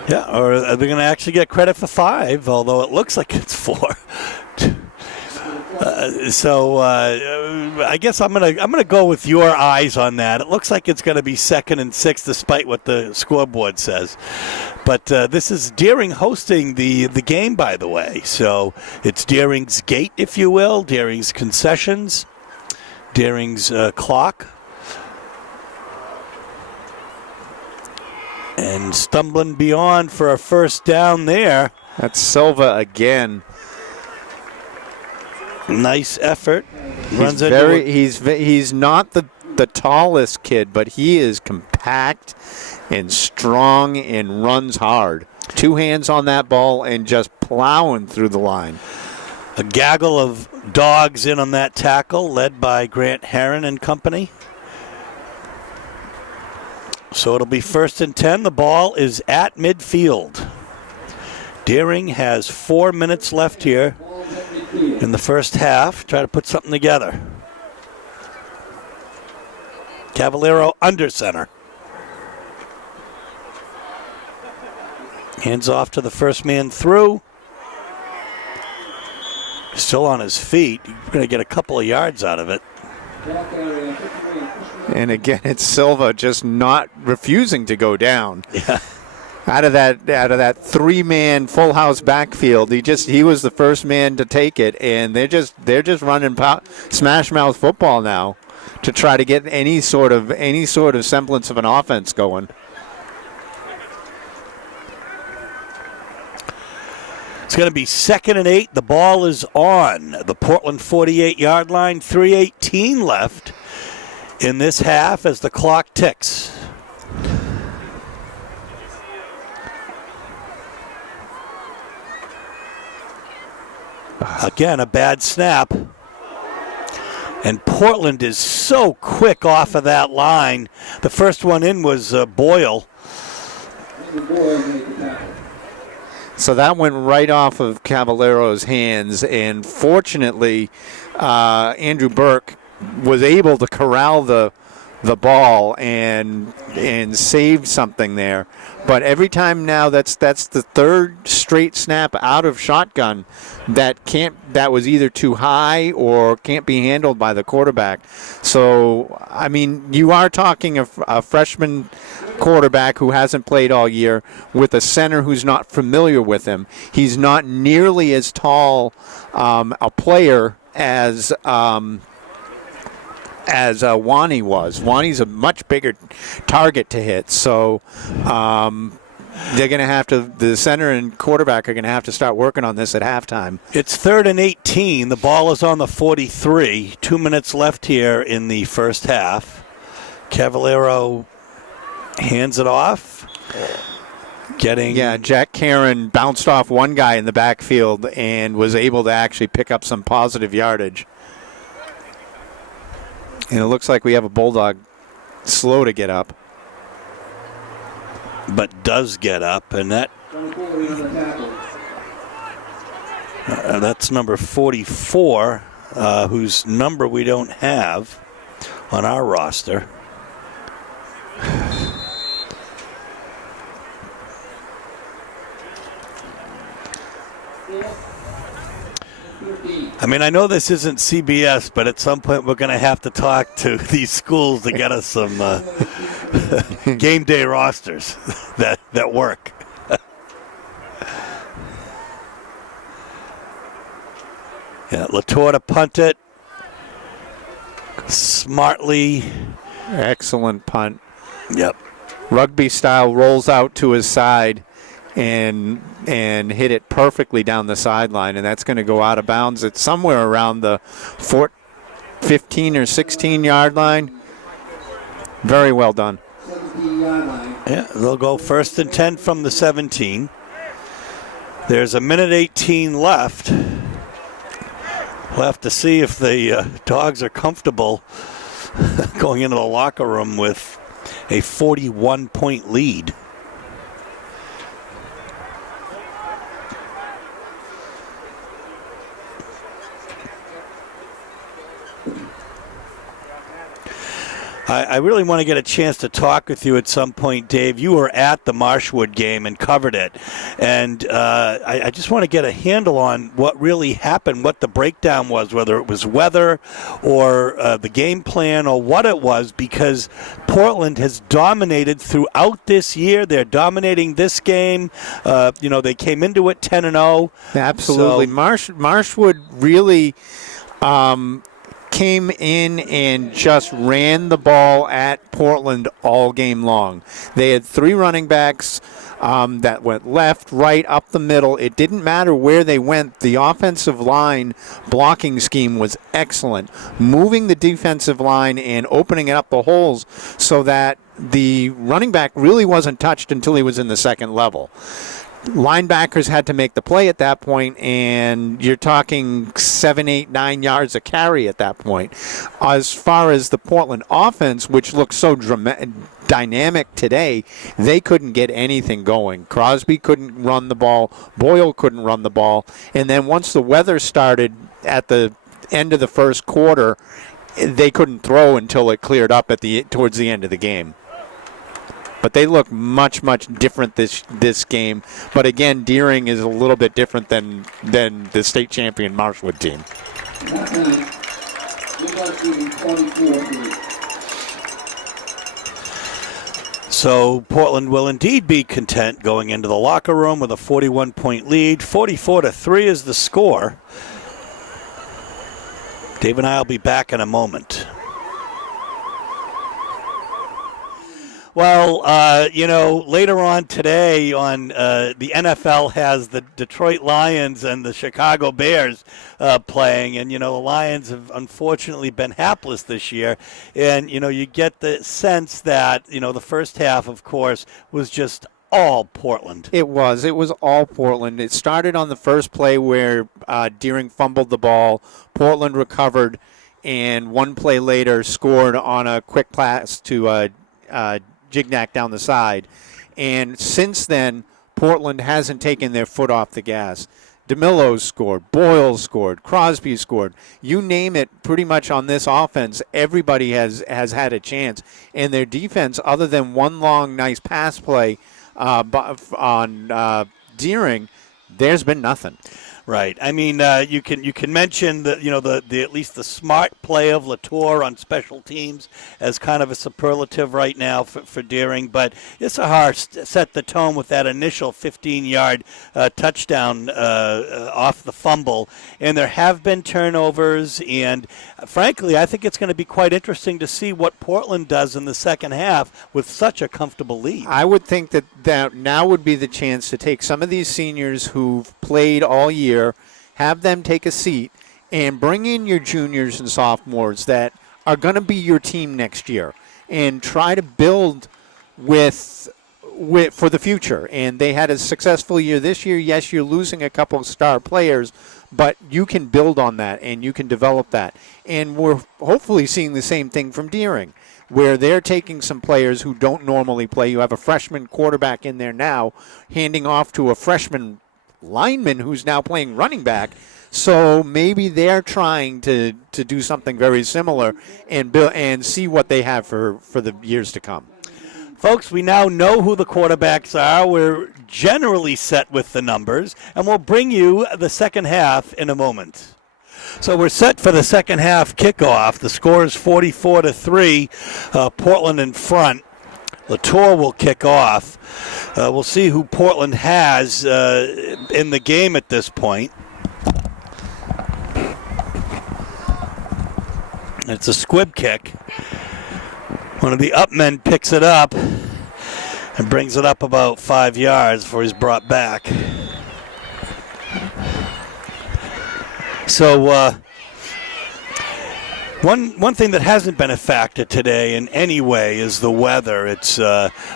Yeah, or are they going to actually get credit for 5? Although it looks like it's 4. So I guess I'm gonna go with your eyes on that. It looks like it's going to be 2nd and 6, despite what the scoreboard says. But this is Deering hosting the game, by the way. So it's Deering's gate, if you will, Deering's concessions, Deering's clock. And stumbling beyond for a first down there. That's Silva again. Nice effort. He's not the tallest kid, but he is compact and strong and runs hard. 2 hands on that ball and just plowing through the line. A gaggle of dogs in on that tackle, led by Grant Herron and company. So it'll be 1st and 10. The ball is at midfield. Deering has 4 minutes left here in the first half. Try to put something together. Cavallero under center. Hands off to the first man through. Still on his feet. You're going to get a couple of yards out of it. And again, it's Silva just not refusing to go down. Yeah. Out of that 3-man full house backfield, he was the first man to take it, and they're just running smash mouth football now to try to get any sort of semblance of an offense going. It's going to be 2nd and 8. The ball is on the Portland 48-yard line. 3:18 left in this half as the clock ticks. Again, a bad snap. And Portland is so quick off of that line. The first one in was Boyle. So that went right off of Cavallero's hands, and fortunately, Andrew Burke was able to corral the ball and saved something there. But every time now, that's the 3rd straight snap out of shotgun that was either too high or can't be handled by the quarterback. So I mean, you are talking a freshman quarterback who hasn't played all year with a center who's not familiar with him. He's not nearly as tall a player as Wani was. Wani's a much bigger target to hit, so they're going to have to. The center and quarterback are going to have to start working on this at halftime. It's 3rd and 18. The ball is on the 43. 2 minutes left here in the first half. Cavallero hands it off. Jack Karen bounced off one guy in the backfield and was able to actually pick up some positive yardage. And it looks like we have a Bulldog slow to get up. But does get up, and that's number 44, whose number we don't have on our roster. mean, I know this isn't CBS, but at some point we're going to have to talk to these schools to get us some game day rosters that work. Yeah, Latour to punt it. Smartly. Excellent punt. Yep. Rugby style, rolls out to his side and hit it perfectly down the sideline, and that's going to go out of bounds. It's somewhere around the 15 or 16 yard line. Very well done. 17-yard line. Yeah, they'll go 1st and 10 from the 17. There's a minute 18 left. We'll have to see if the Dogs are comfortable going into the locker room with a 41-point lead. I really want to get a chance to talk with you at some point, Dave. You were at the Marshwood game and covered it. And I just want to get a handle on what really happened, what the breakdown was, whether it was weather or the game plan or what it was, because Portland has dominated throughout this year. They're dominating this game. They came into it 10-0. Absolutely. So, Marshwood really came in and just ran the ball at Portland all game long. They had 3 running backs that went left, right, up the middle. It didn't matter where they went. The offensive line blocking scheme was excellent, moving the defensive line and opening up the holes so that the running back really wasn't touched until he was in the second level. Linebackers had to make the play at that point, and you're talking 7, 8, 9 yards a carry at that point. As far as the Portland offense, which looks so dynamic today, they couldn't get anything going. Crosby couldn't run the ball. Boyle couldn't run the ball. And then once the weather started at the end of the first quarter, they couldn't throw until it cleared up towards the end of the game. But they look much, much different this game. But again, Deering is a little bit different than the state champion Marshwood team. That night, Bulldogs leading 24-3. So Portland will indeed be content going into the locker room with a 41-point lead. 44-3 is the score. Dave and I will be back in a moment. Well, later on today the NFL has the Detroit Lions and the Chicago Bears playing. And, the Lions have unfortunately been hapless this year. And, you get the sense that, the first half, of course, was just all Portland. It was all Portland. It started on the first play where Deering fumbled the ball. Portland recovered, and one play later scored on a quick pass to Gignac down the side. And since then, Portland hasn't taken their foot off the gas. DeMillo scored, Boyle scored, Crosby scored. You name it, pretty much on this offense, everybody has had a chance. And their defense, other than one long, nice pass play on Deering, there's been nothing. Right. I mean, you can mention the at least the smart play of Latour on special teams as kind of a superlative right now for Deering, but Issachar set the tone with that initial 15-yard touchdown off the fumble, and there have been turnovers, and frankly, I think it's going to be quite interesting to see what Portland does in the second half with such a comfortable lead. I would think that now would be the chance to take some of these seniors who've played all year, have them take a seat, and bring in your juniors and sophomores that are going to be your team next year, and try to build with for the future. And they had a successful year this year. Yes, you're losing a couple of star players, but you can build on that and you can develop that. And we're hopefully seeing the same thing from Deering, where they're taking some players who don't normally play. You have a freshman quarterback in there now, handing off to a freshman lineman who's now playing running back. So maybe they're trying to do something very similar and see what they have for the years to come. Folks, we now know who the quarterbacks are. We're generally set with the numbers, and we'll bring you the second half in a moment. So we're set for the second half kickoff. The score is 44-3. Portland in front. Latour will kick off. We'll see who Portland has in the game at this point. It's a squib kick. One of the up men picks it up and brings it up about 5 yards before he's brought back. So one thing that hasn't been a factor today in any way is the weather. It's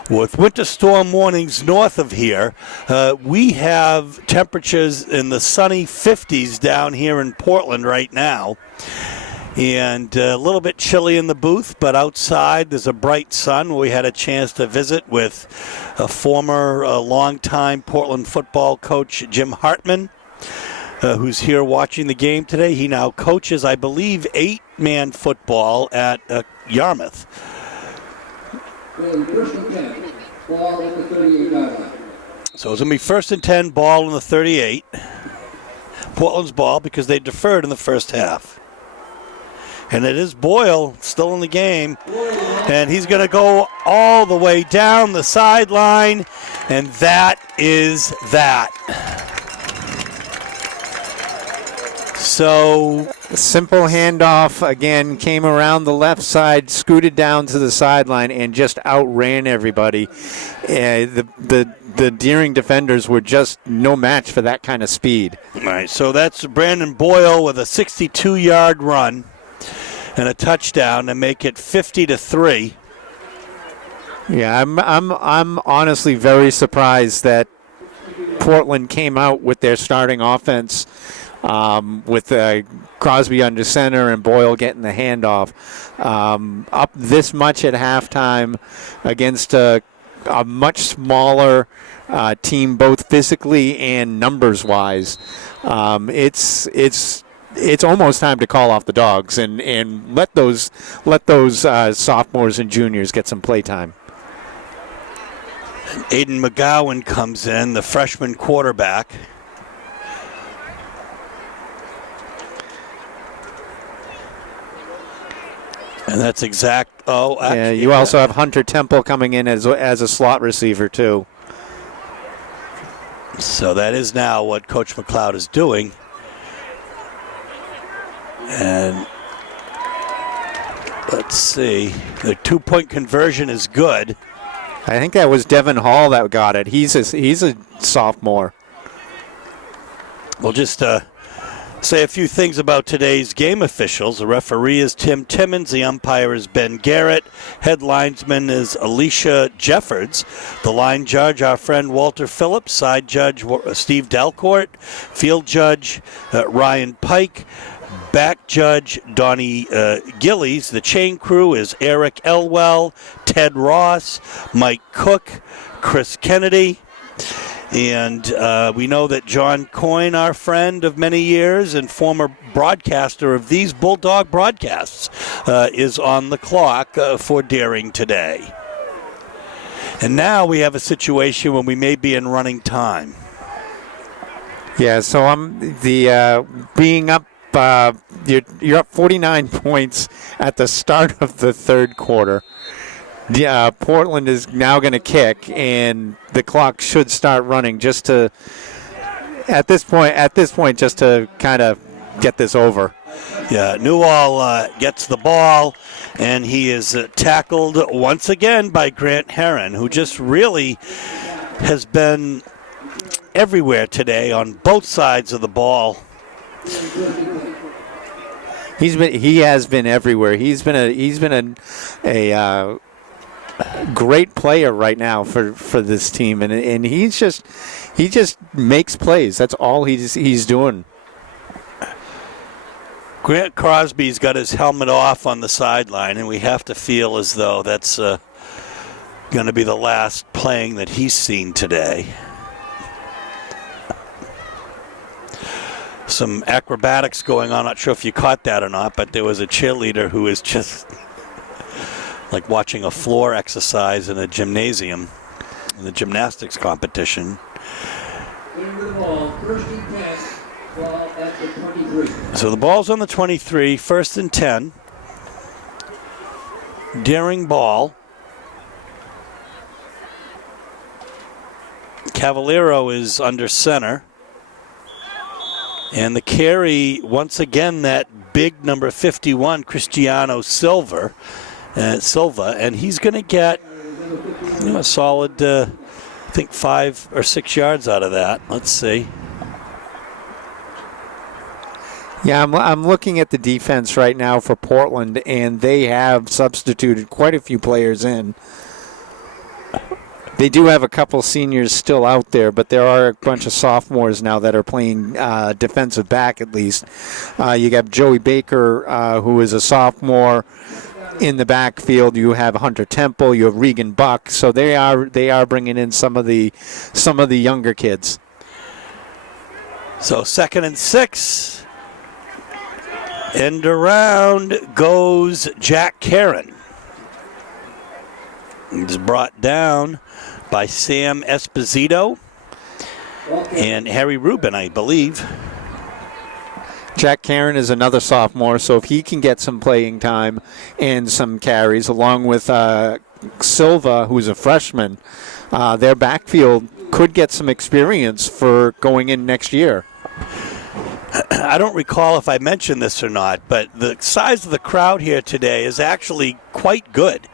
with winter storm warnings north of here. We have temperatures in the sunny 50s down here in Portland right now. And a little bit chilly in the booth, but outside there's a bright sun. We had a chance to visit with a former longtime Portland football coach, Jim Hartman, who's here watching the game today. He now coaches, I believe, 8-man football at Yarmouth. Ball at the 38-yard line. So it's going to be 1st and 10, ball in the 38. Portland's ball because they deferred in the first half. And it is Boyle still in the game. And he's going to go all the way down the sideline. And that is that. So simple handoff again, came around the left side, scooted down to the sideline, and just outran everybody. The Deering defenders were just no match for that kind of speed. All right, so that's Brandon Boyle with a 62-yard run and a touchdown to make it 50-3. Yeah, I'm honestly very surprised that Portland came out with their starting offense. With Crosby under center and Boyle getting the handoff. Up this much at halftime against a much smaller team, both physically and numbers-wise. It's almost time to call off the Dogs and let those sophomores and juniors get some playtime. Aiden McGowan comes in, the freshman quarterback. And that's exact. Oh, actually, yeah. You also have Hunter Temple coming in as a slot receiver too. So that is now what Coach McLeod is doing. And let's see, the 2-point conversion is good. I think that was Devin Hall that got it. He's a sophomore. We'll just say a few things about today's game officials. The referee is Tim Timmons. The umpire is Ben Garrett. Head linesman is Alicia Jeffords. The line judge, our friend Walter Phillips. Side judge, Steve Delcourt. Field judge, Ryan Pike. Back judge, Donnie Gillies. The chain crew is Eric Elwell, Ted Ross, Mike Cook, Chris Kennedy. And we know that John Coyne, our friend of many years and former broadcaster of these Bulldog broadcasts, is on the clock for Deering today. And now we have a situation when we may be in running time. Yeah, so I'm being up. You're up 49 points at the start of the third quarter. Portland is now going to kick, and the clock should start running just to, at this point, just to kind of get this over. Yeah, Newell gets the ball, and he is tackled once again by Grant Herron, who just really has been everywhere today on both sides of the ball. He has been everywhere. He's been a great player right now for this team, and he just makes plays. That's all he's doing. Grant Crosby's got his helmet off on the sideline, and we have to feel as though that's going to be the last playing that he's seen today. Some acrobatics going on. Not sure if you caught that or not, but there was a cheerleader who is just like watching a floor exercise in a gymnasium, in the gymnastics competition. Into the ball, first and 10, ball at the 25. So the ball's on the 23, 1st and 10. Daring ball. Cavallero is under center. And the carry, once again, that big number 51, Cristiano Silva, and he's going to get a solid, I think, 5 or 6 yards out of that. Let's see. Yeah, I'm looking at the defense right now for Portland, and they have substituted quite a few players in. They do have a couple seniors still out there, but there are a bunch of sophomores now that are playing defensive back at least. You got Joey Baker, who is a sophomore in the backfield. You have Hunter Temple. You have Regan Buck. So they are bringing in some of the younger kids. So 2nd and 6. End around goes Jack Karen. He's brought down by Sam Esposito and Harry Rubin, I believe. Jack Karen is another sophomore, so if he can get some playing time and some carries, along with Silva, who's a freshman, their backfield could get some experience for going in next year. I don't recall if I mentioned this or not, but the size of the crowd here today is actually quite good.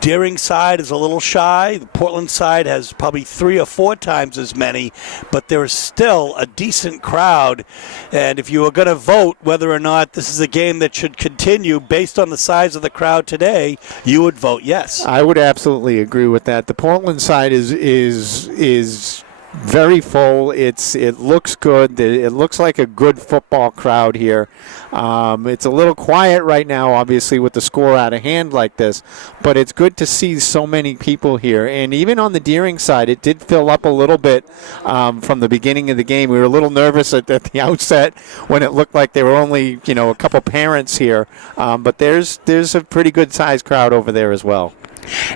Deering side is a little shy. The Portland side has probably 3 or 4 times as many, but there is still a decent crowd. And if you were going to vote whether or not this is a game that should continue based on the size of the crowd today, you would vote yes. I would absolutely agree with that. The Portland side is very full. It looks good. It looks like a good football crowd here. It's a little quiet right now, obviously, with the score out of hand like this, but it's good to see so many people here. And even on the Deering side, it did fill up a little bit from the beginning of the game. We were a little nervous at the outset when it looked like there were only a couple parents here, but there's a pretty good sized crowd over there as well.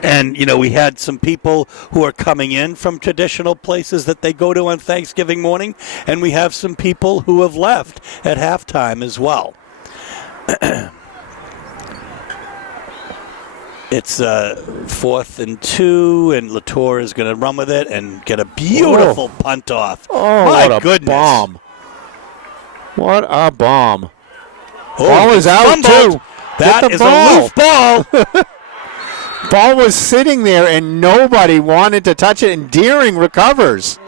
And, we had some people who are coming in from traditional places that they go to on Thanksgiving morning, and we have some people who have left at halftime as well. It's 4th and 2, and Latour is going to run with it and get a beautiful punt off. Oh, my what a goodness. bomb. What a bomb. Oh, ball is out, fumbled. too. That is a loose ball. Ball was sitting there, and nobody wanted to touch it, and Deering recovers.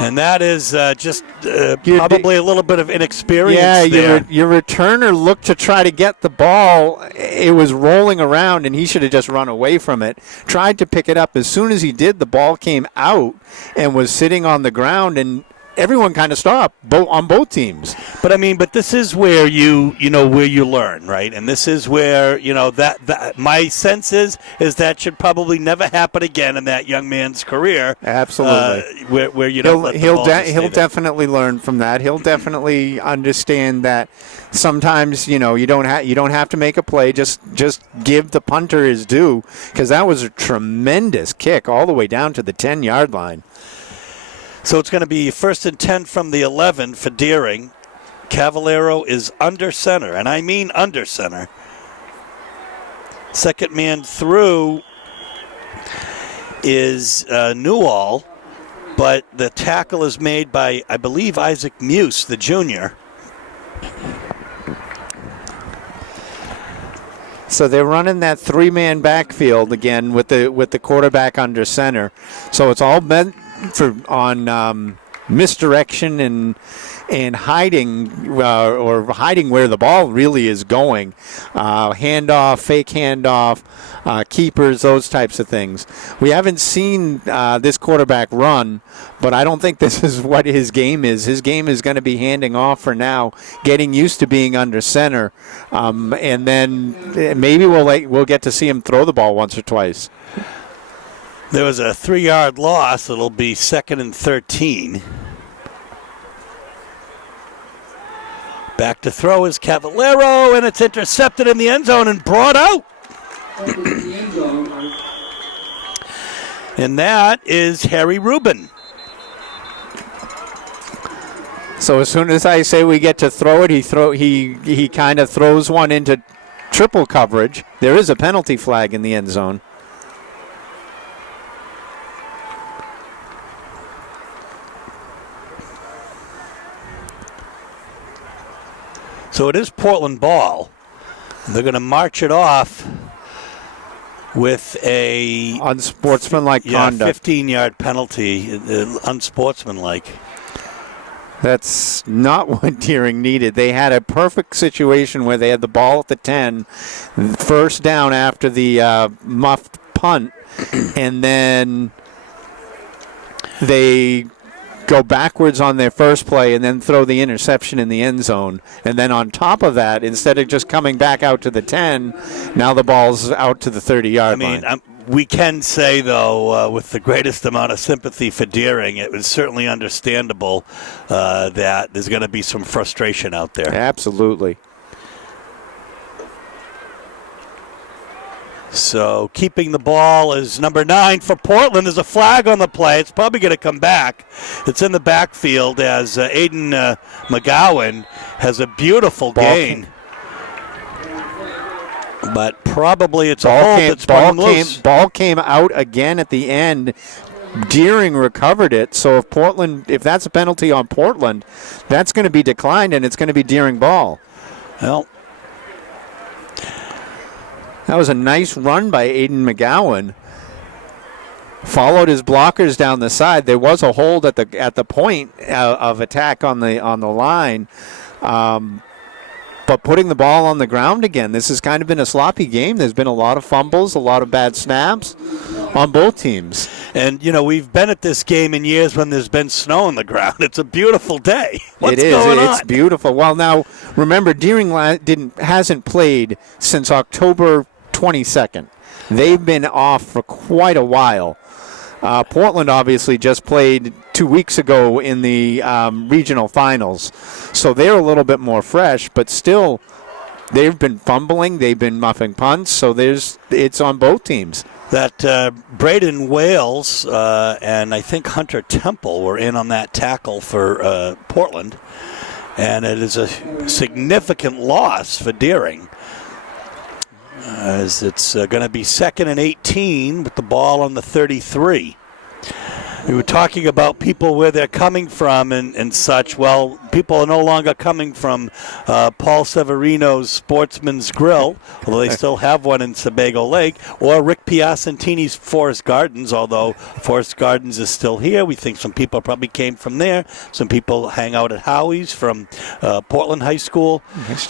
And that is just probably a little bit of inexperience there. Your returner looked to try to get the ball. It was rolling around, and he should have just run away from it. Tried to pick it up. As soon as he did, the ball came out and was sitting on the ground, and everyone kind of stopped on both teams. But this is where where you learn, right? And this is where that my sense is that should probably never happen again in that young man's career. Absolutely. Where you don't let the ball just stay he'll there. definitely learn from that. He'll definitely understand that sometimes you don't have to make a play. Just give the punter his due, because that was a tremendous kick all the way down to the 10-yard line. So it's going to be 1st and 10 from the 11 for Deering. Cavallero is under center, and I mean under center. Second man through is Newall, but the tackle is made by, I believe, Isaac Muse, the junior. So they're running that 3-man backfield again with the quarterback under center. So it's all meant on misdirection and hiding or hiding where the ball really is going. Handoff, fake handoff, keepers, those types of things. We haven't seen this quarterback run, but I don't think this is what his game is. His game is going to be handing off for now, getting used to being under center, and then maybe we'll get to see him throw the ball once or twice. There was a 3-yard loss. It'll be 2nd and 13. Back to throw is Cavallero, and it's intercepted in the end zone and brought out. And that is Harry Rubin. So as soon as I say we get to throw it, he kind of throws one into triple coverage. There is a penalty flag in the end zone. So it is Portland ball. They're going to march it off with a unsportsmanlike conduct. 15-yard penalty, unsportsmanlike. That's not what Deering needed. They had a perfect situation where they had the ball at the 10, first down after the muffed punt, and then they go backwards on their first play and then throw the interception in the end zone. And then on top of that, instead of just coming back out to the 10, now the ball's out to the 30-yard line. We can say, though, with the greatest amount of sympathy for Deering, it was certainly understandable that there's going to be some frustration out there. Absolutely. So keeping the ball is number 9 for Portland. There's a flag on the play. It's probably going to come back. It's in the backfield as Aiden McGowan has a beautiful gain. But probably it's a hold that's sprung loose. Ball came out again at the end. Deering recovered it. So if that's a penalty on Portland, that's going to be declined, and it's going to be Deering ball. Well, that was a nice run by Aiden McGowan. Followed his blockers down the side. There was a hold at the point of attack on the line. But putting the ball on the ground again, this has kind of been a sloppy game. There's been a lot of fumbles, a lot of bad snaps on both teams. And, we've been at this game in years when there's been snow on the ground. It's a beautiful day. What's it is. going on? It's beautiful. Well, now, remember, Deering hasn't played since October 22nd. They've been off for quite a while. Portland obviously just played 2 weeks ago in the regional finals, so they're a little bit more fresh, but still they've been fumbling, they've been muffing punts, so it's on both teams. That Braden Wales and I think Hunter Temple were in on that tackle for Portland, and it is a significant loss for Deering. As it's going to be 2nd and 18 with the ball on the 33. We were talking about people where they're coming from and such. Well, people are no longer coming from Paul Severino's Sportsman's Grill, although they still have one in Sebago Lake, or Rick Piacentini's Forest Gardens, although Forest Gardens is still here. We think some people probably came from there. Some people hang out at Howie's from Portland High School,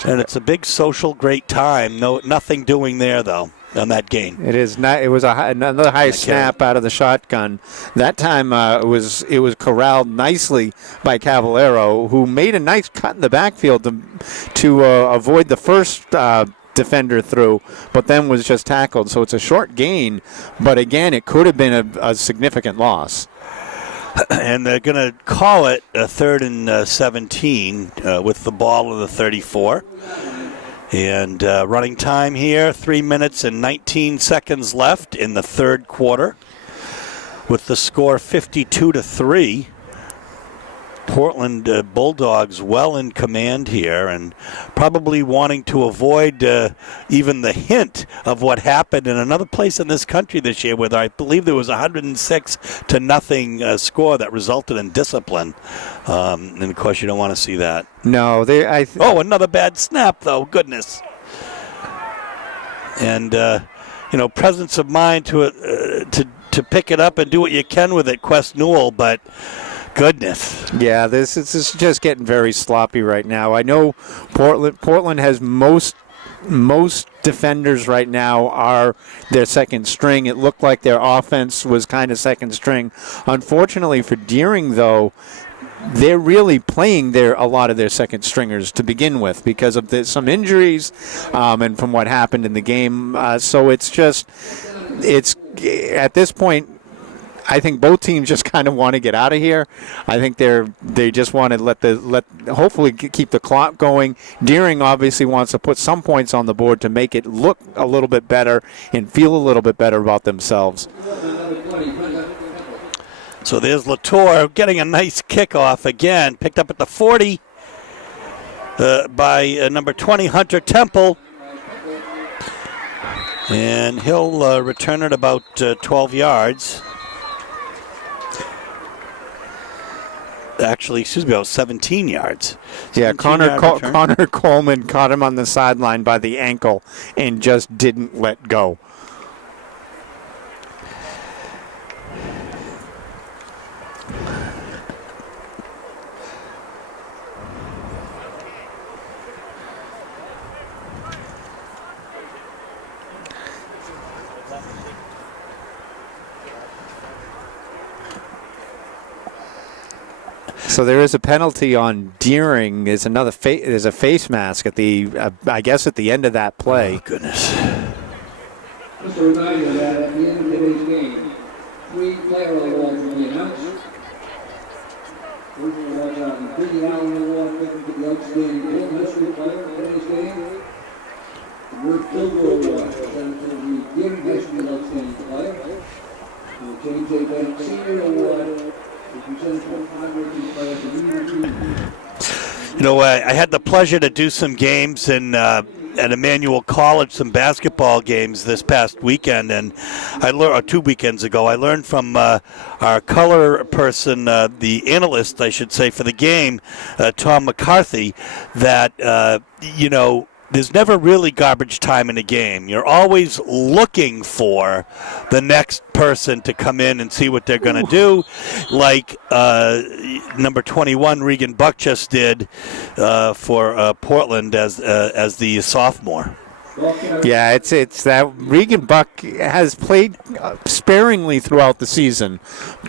and it's a big social great time. Nothing doing there, though, on that game. It is not. It was another high snap out of the shotgun. That time it was corralled nicely by Cavallero, who made a nice cut in the backfield to avoid the first defender through, but then was just tackled. So it's a short gain, but again, it could have been a significant loss. And they're going to call it a 3rd and 17 with the ball in the 34. And running time here, 3 minutes and 19 seconds left in the third quarter. With the score 52-3. Portland Bulldogs well in command here and probably wanting to avoid even the hint of what happened in another place in this country this year where I believe there was 106-0 score that resulted in discipline. And, of course, you don't want to see that. No. Another bad snap, though. Goodness. And, presence of mind to pick it up and do what you can with it, Quest Newell, but goodness. Yeah, this is just getting very sloppy right now. I know Portland has most defenders right now are their second string. It looked like their offense was kind of second string. Unfortunately for Deering, though, they're really playing a lot of their second stringers to begin with because of some injuries and from what happened in the game. So it's at this point, I think both teams just kind of want to get out of here. I think they just want to hopefully keep the clock going. Deering obviously wants to put some points on the board to make it look a little bit better and feel a little bit better about themselves. So there's Latour getting a nice kickoff again. Picked up at the 40 by number 20, Hunter Temple. And he'll return it about 12 yards. Actually, excuse me, about 17 yards. Yeah, 17 Connor yard return. Connor Coleman caught him on the sideline by the ankle and just didn't let go. So there is a penalty on Deering. There's another there's a face mask at the I guess at the end of that play. Oh, goodness. Just a reminder that at the end of today's game, 3 player awards will be announced. First awards are the Billy Allen Award given to the outstanding Bolton High School player in today's game. The Word Silver Award presented to the Deering High School outstanding player. The James A. Bennett Senior Award. You know, I had the pleasure to do some games at Emmanuel College, some basketball games this past weekend, and I learned, or 2 weekends ago, I learned from our color person, the analyst, I should say, for the game, Tom McCarthy, that, you know, there's never really garbage time in a game. You're always looking for the next person to come in and see what they're going to do, like number 21, Regan Buck, just did for Portland as the sophomore. Yeah, it's that Regan Buck has played sparingly throughout the season,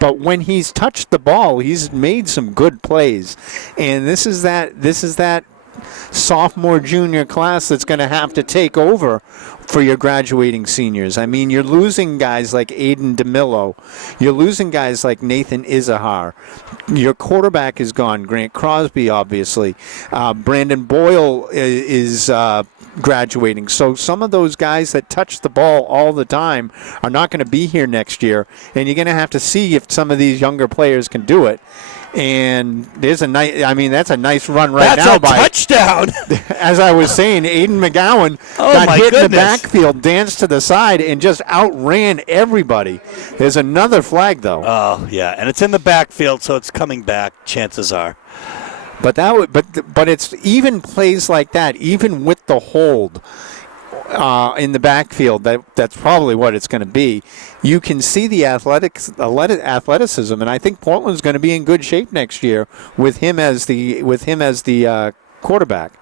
but when he's touched the ball, he's made some good plays, and this is that sophomore junior class that's going to have to take over for your graduating seniors. I mean, you're losing guys like Aiden DeMillo. You're losing guys like Nathan Izahar. Your quarterback is gone, Grant Crosby, obviously. Brandon Boyle is graduating. So some of those guys that touch the ball all the time are not going to be here next year, and you're going to have to see if some of these younger players can do it. And there's a nice, I mean, that's a nice run right now by touchdown. As I was saying, Aiden McGowan got hit in the backfield, danced to the side, and just outran everybody. There's another flag, though. Oh, yeah, and it's in the backfield, so it's coming back, chances are. But but it's even plays like that, even with the hold in the backfield, that's probably what it's going to be. You can see the athleticism, and I think Portland's going to be in good shape next year with him as the quarterback.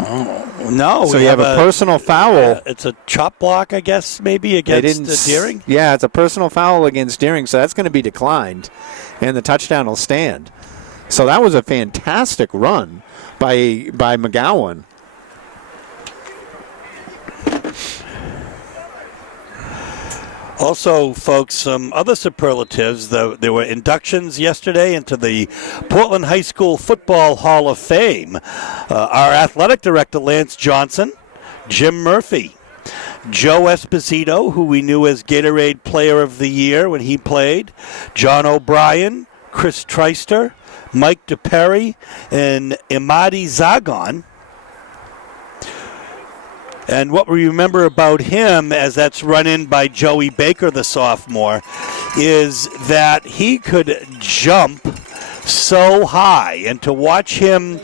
Oh, no. So you have a personal foul. It's a chop block, I guess, maybe against Deering? Yeah, it's a personal foul against Deering, so that's going to be declined, and the touchdown will stand. So that was a fantastic run by McGowan. Also, folks, some other superlatives. There were inductions yesterday into the Portland High School Football Hall of Fame. Our athletic director, Lance Johnson, Jim Murphy, Joe Esposito, who we knew as Gatorade Player of the Year when he played, John O'Brien, Chris Treister, Mike DePerry, and Imadi Zagon. And what we remember about him, as that's run in by Joey Baker, the sophomore, is that he could jump so high. And to watch him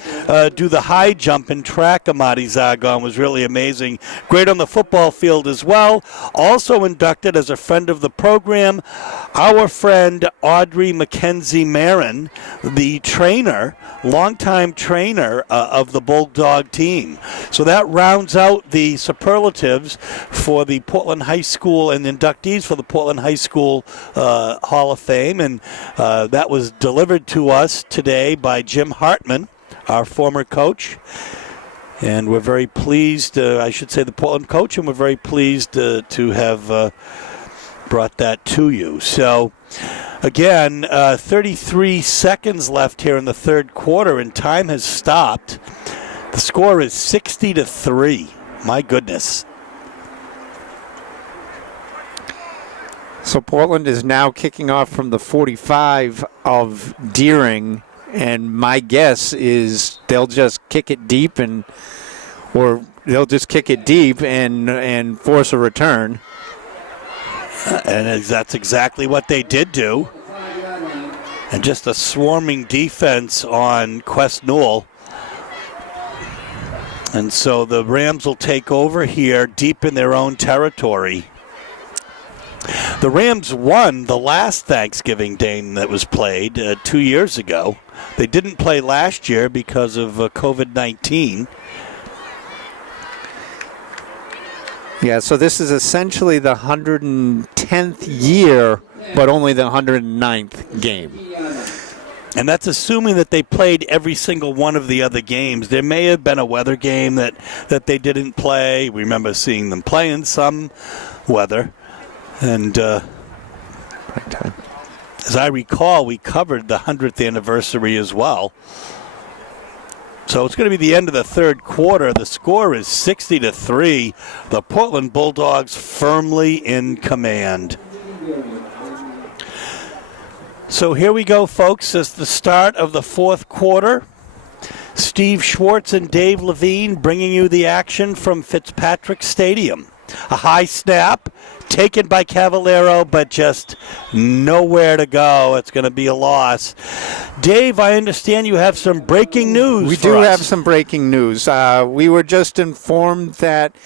do the high jump and track Imadi Zagon was really amazing. Great on the football field as well. Also inducted as a friend of the program, our friend Audrey McKenzie Marin, the trainer, longtime trainer of the Bulldog team. So that rounds out the superlatives for the Portland High School and inductees for the Portland High School Hall of Fame. And that was delivered to us today by Jim Hartman, our former coach. And we're very pleased, I should say the Portland coach, and we're very pleased to have brought that to you. So, again, 33 seconds left here in the third quarter, and time has stopped. The score is 60-3. My goodness. So Portland is now kicking off from the 45 of Deering, and my guess is they'll just kick it deep and force a return. And that's exactly what they did do. And just a swarming defense on Quest Newell. And so the Rams will take over here deep in their own territory. The Rams won the last Thanksgiving game that was played 2 years ago. They didn't play last year because of COVID-19. Yeah, so this is essentially the 110th year, but only the 109th game. And that's assuming that they played every single one of the other games. There may have been a weather game that they didn't play. We remember seeing them play in some weather. And as I recall, we covered the 100th anniversary as well. So it's going to be the end of the third quarter. The score is 60-3. The Portland Bulldogs firmly in command. So here we go, folks. It's the start of the fourth quarter. Steve Schwartz and Dave Levine bringing you the action from Fitzpatrick Stadium. A high snap taken by Cavallero, but just nowhere to go. It's going to be a loss. Dave, I understand you have some breaking news. We do have some breaking news. We were just informed that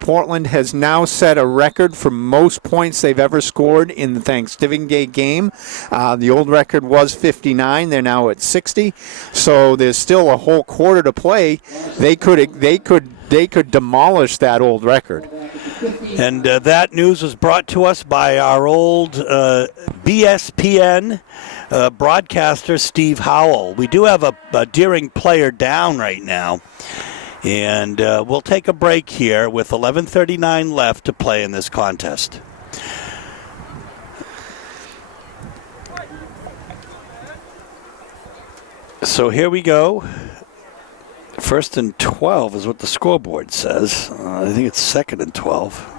Portland has now set a record for most points they've ever scored in the Thanksgiving Day game. The old record was 59. They're now at 60. So there's still a whole quarter to play. They could demolish that old record. And that news was brought to us by our old BSPN broadcaster, Steve Howell. We do have a Deering player down right now. And we'll take a break here with 11:39 left to play in this contest. So here we go. First and 12 is what the scoreboard says. I think it's second and 12.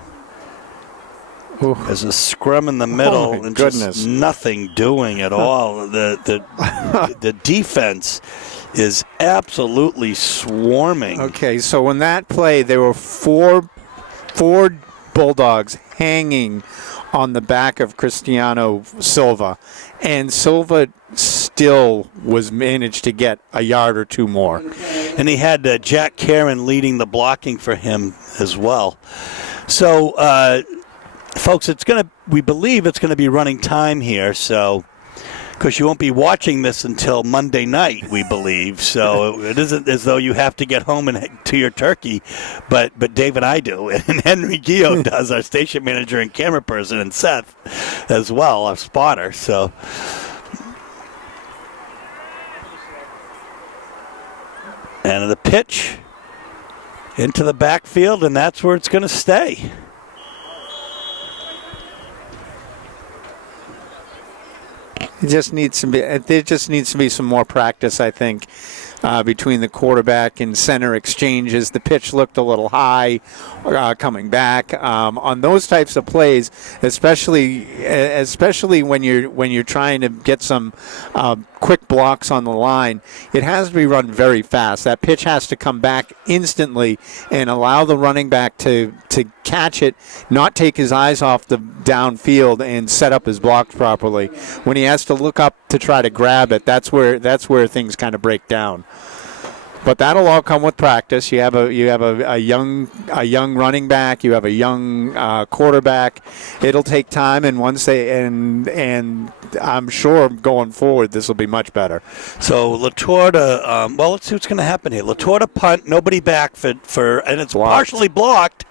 Ooh. There's a scrum in the middle and just nothing doing at all. The defense is absolutely swarming. Okay, so in that play, there were four Bulldogs hanging on the back of Cristiano Silva, and Silva still was managed to get a yard or two more. And he had Jack Karen leading the blocking for him as well. So, folks, we believe it's going to be running time here, so because you won't be watching this until Monday night, we believe. So it isn't as though you have to get home and to your turkey, but Dave and I do, and Henry Gio does, our station manager and camera person, and Seth as well, our spotter. So. And the pitch into the backfield, and that's where it's going to stay. There just needs to be some more practice, I think, between the quarterback and center exchanges. The pitch looked a little high coming back on those types of plays, especially when you're trying to get some quick blocks on the line. It has to be run very fast. That pitch has to come back instantly and allow the running back to catch it, not take his eyes off the downfield, and set up his blocks properly. When he has to look up to try to grab it, that's where things kind of break down. But that'll all come with practice. You have a young running back. You have a young quarterback. It'll take time, and and I'm sure going forward this will be much better. So Latorda, well, let's see what's going to happen here. Latorda punt, nobody back for and it's blocked. Partially blocked.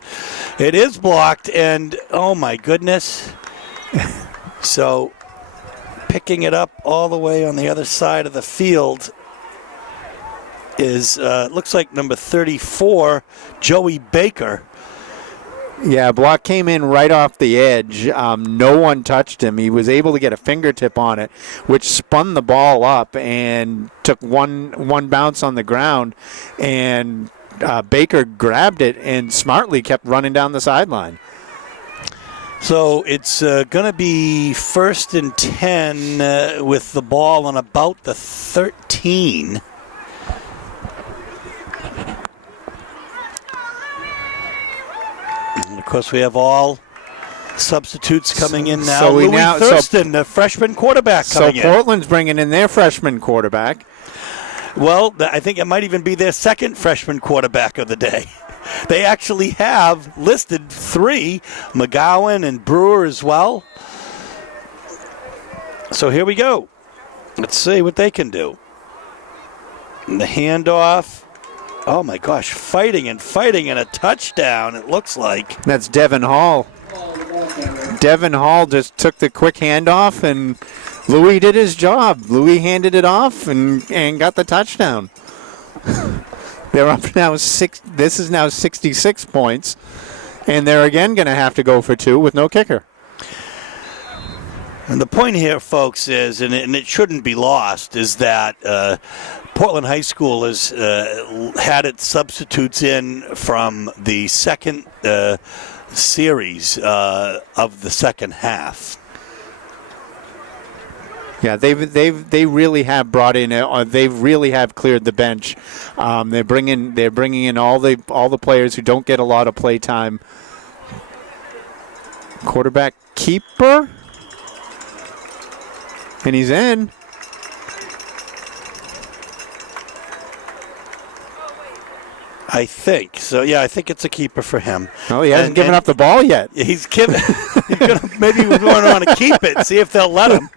It is blocked, and oh my goodness. So picking it up all the way on the other side of the field is looks like number 34, Joey Baker. Yeah, block came in right off the edge. No one touched him. He was able to get a fingertip on it, which spun the ball up and took one bounce on the ground, and Baker grabbed it and smartly kept running down the sideline. So it's going to be 1st and 10 with the ball on about the 13. And of course, we have all substitutes coming in now. So Louis now, Thurston, the freshman quarterback, coming in. So Portland's bringing in their freshman quarterback. Well, I think it might even be their second freshman quarterback of the day. They actually have listed 3, McGowan and Brewer as well. So here we go. Let's see what they can do. And the handoff. Oh, my gosh, fighting and a touchdown, it looks like. That's Devin Hall. Devin Hall just took the quick handoff, and Louis did his job. Louis handed it off and got the touchdown. They're up now This is now 66 points, and they're again going to have to go for 2 with no kicker. And the point here, folks, is, and it shouldn't be lost, is that Portland High School has had its substitutes in from the second series of the second half. Yeah, they really have brought in. They really have cleared the bench. They're bringing in all the players who don't get a lot of play time. Quarterback keeper, and he's in. I think so. Yeah, I think it's a keeper for him. Oh, he hasn't given up the ball yet. He's given. Maybe he's going to want to keep it and see if they'll let him.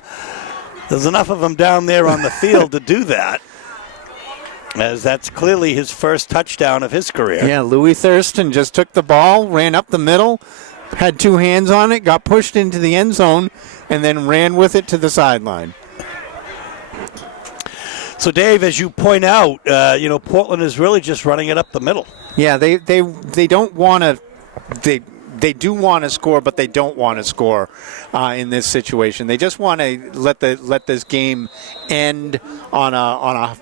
There's enough of them down there on the field to do that, as that's clearly his first touchdown of his career. Yeah, Louis Thurston just took the ball, ran up the middle, had 2 hands on it, got pushed into the end zone, and then ran with it to the sideline. So, Dave, as you point out, Portland is really just running it up the middle. Yeah, they don't want to. They do want to score, but they don't want to score in this situation. They just want to let this game end on a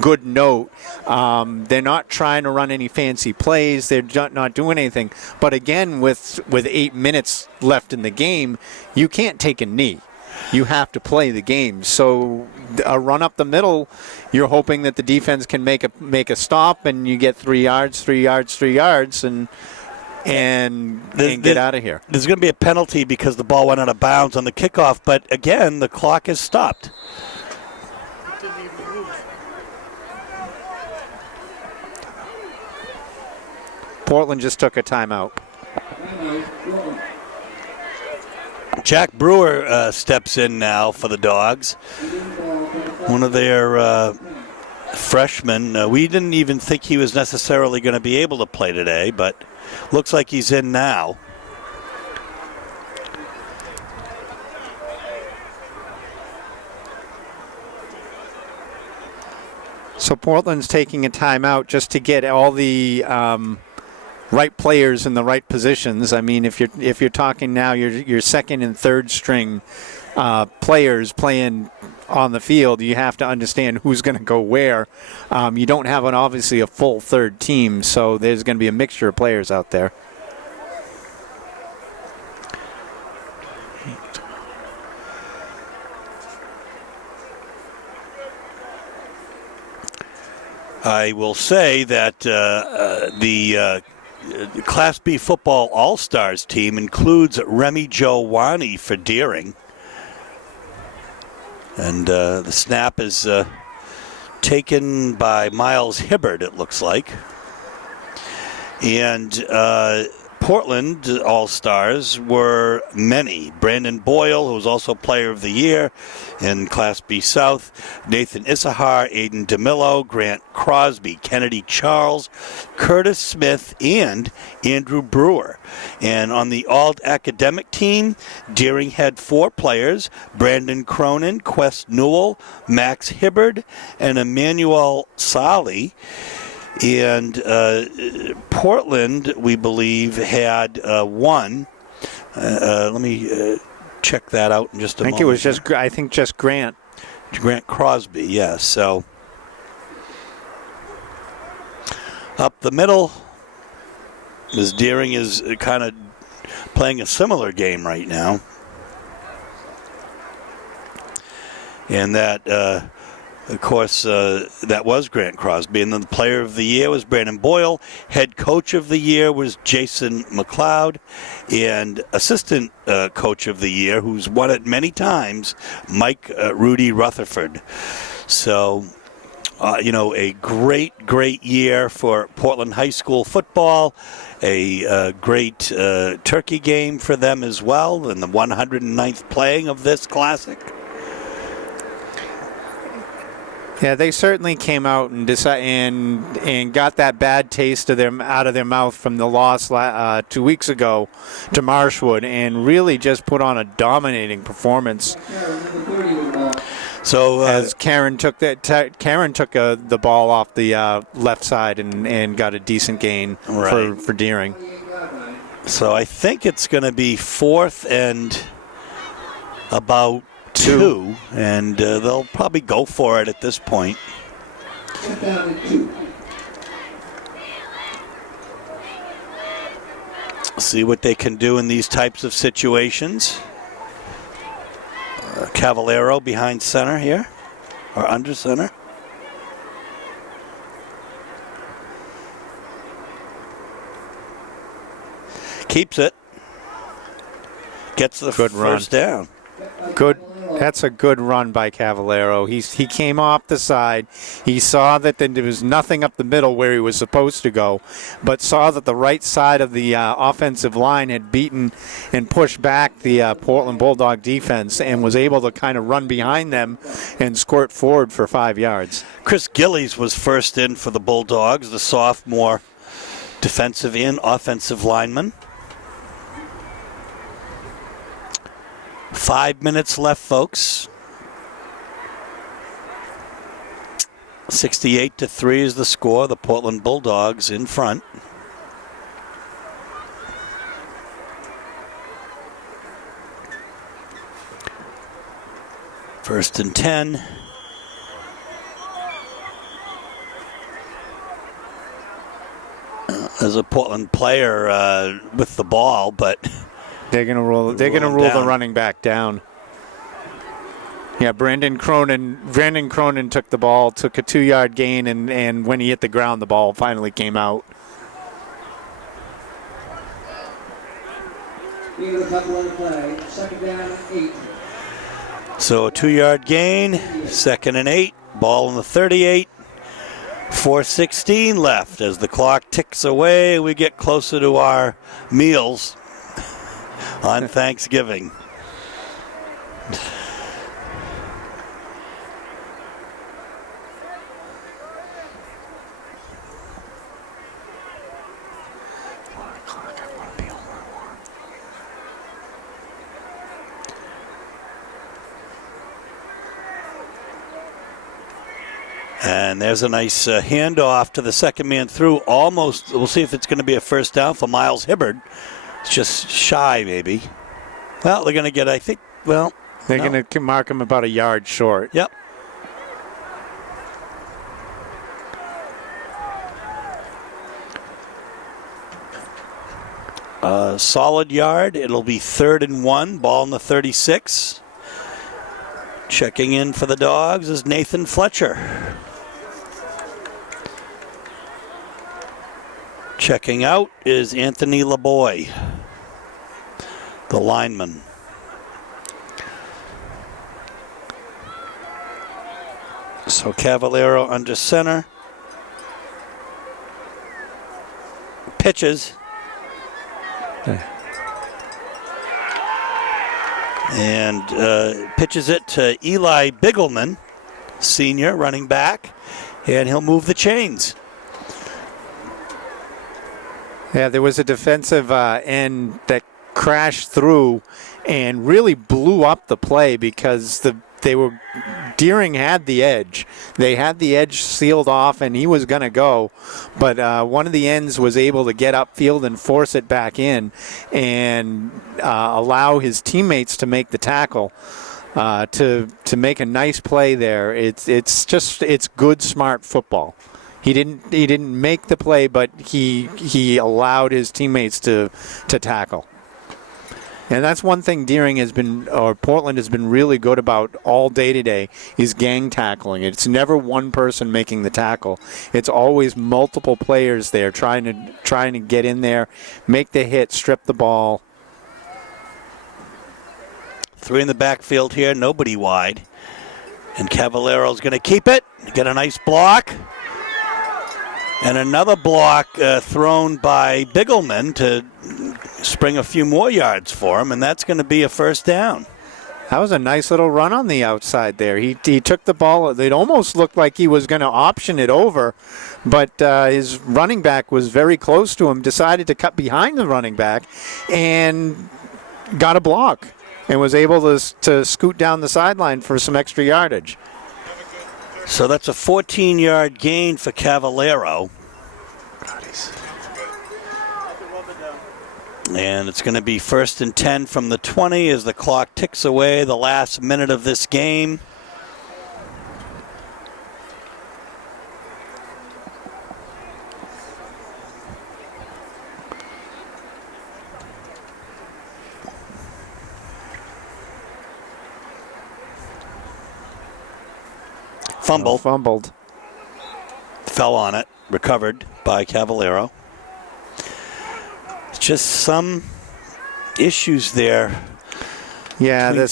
good note. They're not trying to run any fancy plays. They're not doing anything. But again, with 8 minutes left in the game, you can't take a knee. You have to play the game. So a run up the middle, you're hoping that the defense can make a stop, and you get 3 yards, and get out of here. There's going to be a penalty because the ball went out of bounds on the kickoff, but again, the clock is stopped. Portland just took a timeout. Jack Brewer steps in now for the Dogs. One of their freshmen. We didn't even think he was necessarily going to be able to play today, but looks like he's in now. So Portland's taking a timeout just to get all the right players in the right positions. I mean, if you're talking now, your second and third string players playing on the field, you have to understand who's going to go where. You don't have obviously a full third team, so there's going to be a mixture of players out there. I will say that the Class B football All-Stars team includes Remy Jowani for Deering. And the snap is taken by Miles Hibbard, it looks like. And Portland All-Stars were many. Brandon Boyle, who was also Player of the Year in Class B South. Nathan Issahar, Aiden DeMillo, Grant Crosby, Kennedy Charles, Curtis Smith, and Andrew Brewer. And on the all-academic team, Deering had 4 players: Brandon Cronin, Quest Newell, Max Hibbard, and Emmanuel Sali. And Portland, we believe, had 1. Let me check that out in just a moment. I think just Grant. Grant Crosby, yes. So up the middle, as Deering is kind of playing a similar game right now. And that, of course, that was Grant Crosby. And then the player of the year was Brandon Boyle. Head coach of the year was Jason McLeod. And assistant coach of the year, who's won it many times, Mike Rudy Rutherford. So, a great year for Portland High School football. A great turkey game for them as well. And the 109th playing of this classic. Yeah, they certainly came out and and got that bad taste out of their mouth from the loss 2 weeks ago to Marshwood, and really just put on a dominating performance. So as Karen took the ball off the left side and got a decent gain for Deering. So I think it's going to be 4th and about 2, and they'll probably go for it at this point. See what they can do in these types of situations. Cavallero behind center here, or under center. Keeps it. Gets the first down. Good. That's a good run by Cavallero. He came off the side. He saw that there was nothing up the middle where he was supposed to go, but saw that the right side of the offensive line had beaten and pushed back the Portland Bulldog defense, and was able to kind of run behind them and squirt forward for 5 yards. Chris Gillies was first in for the Bulldogs, the sophomore defensive and offensive lineman. 5 minutes left, folks. 68-3 is the score. The Portland Bulldogs in front. First and 10. As a Portland player with the ball, but they're going to roll. They're going to rule the running back down. Yeah, Brandon Cronin took the ball, took a 2-yard gain, and when he hit the ground, the ball finally came out. Second down, 8. So a 2-yard gain, 2nd and 8, ball on the 38. 4:16 left. As the clock ticks away, we get closer to our meals on Thanksgiving. And there's a nice handoff to the second man through. Almost, we'll see if it's going to be a first down for Miles Hibbard. It's just shy, maybe. Well, they're going to get, I think, well. They're going to mark him about a yard short. Yep. Solid yard. It'll be 3rd and 1. Ball in the 36. Checking in for the Dogs is Nathan Fletcher. Checking out is Anthony LeBoy, the lineman. So Cavallero under center. Pitches. And pitches it to Eli Bigelman, senior running back, and he'll move the chains. Yeah, there was a defensive end that crashed through and really blew up the play because Deering had the edge. They had the edge sealed off, and he was going to go. But one of the ends was able to get upfield and force it back in and allow his teammates to make the tackle to make a nice play there. It's good, smart football. He didn't make the play, but he allowed his teammates to tackle. And that's one thing Deering has been, or Portland has been really good about all day today, is gang tackling. It's never one person making the tackle. It's always multiple players there trying to get in there, make the hit, strip the ball. 3 in the backfield here, nobody wide. And Cavaliero's going to keep it, get a nice block. And another block thrown by Bigelman to spring a few more yards for him, and that's going to be a first down. That was a nice little run on the outside there. He took the ball. It almost looked like he was going to option it over, but his running back was very close to him, decided to cut behind the running back, and got a block and was able to scoot down the sideline for some extra yardage. So that's a 14-yard gain for Cavaliero. And it's going to be 1st and 10 from the 20 as the clock ticks away the last minute of this game. Fumbled. Fell on it. Recovered by Cavaliero. Just some issues there. Yeah, the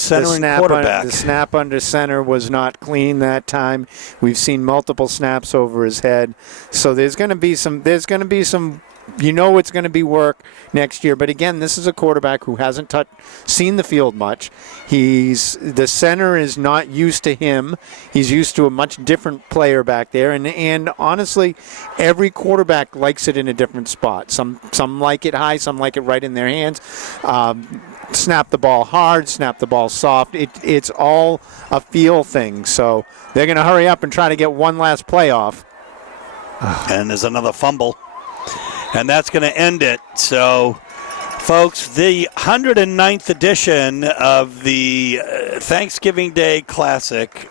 quarterback. The snap under center was not clean that time. We've seen multiple snaps over his head. So there's going to be some you know it's going to be work next year. But again, this is a quarterback who hasn't seen the field much. The center is not used to him. He's used to a much different player back there. And honestly, every quarterback likes it in a different spot. Some like it high, some like it right in their hands. Snap the ball hard, snap the ball soft. It's all a feel thing. So they're going to hurry up and try to get one last play off. And there's another fumble. And that's going to end it. So, folks, the 109th edition of the Thanksgiving Day Classic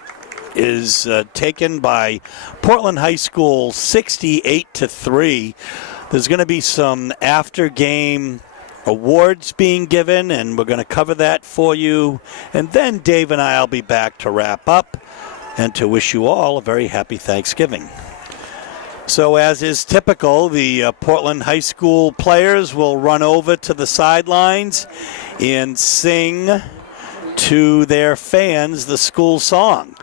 is taken by Portland High School 68-3. There's going to be some after-game awards being given, and we're going to cover that for you. And then Dave and I will be back to wrap up and to wish you all a very happy Thanksgiving. So as is typical, the Portland High School players will run over to the sidelines and sing to their fans the school song.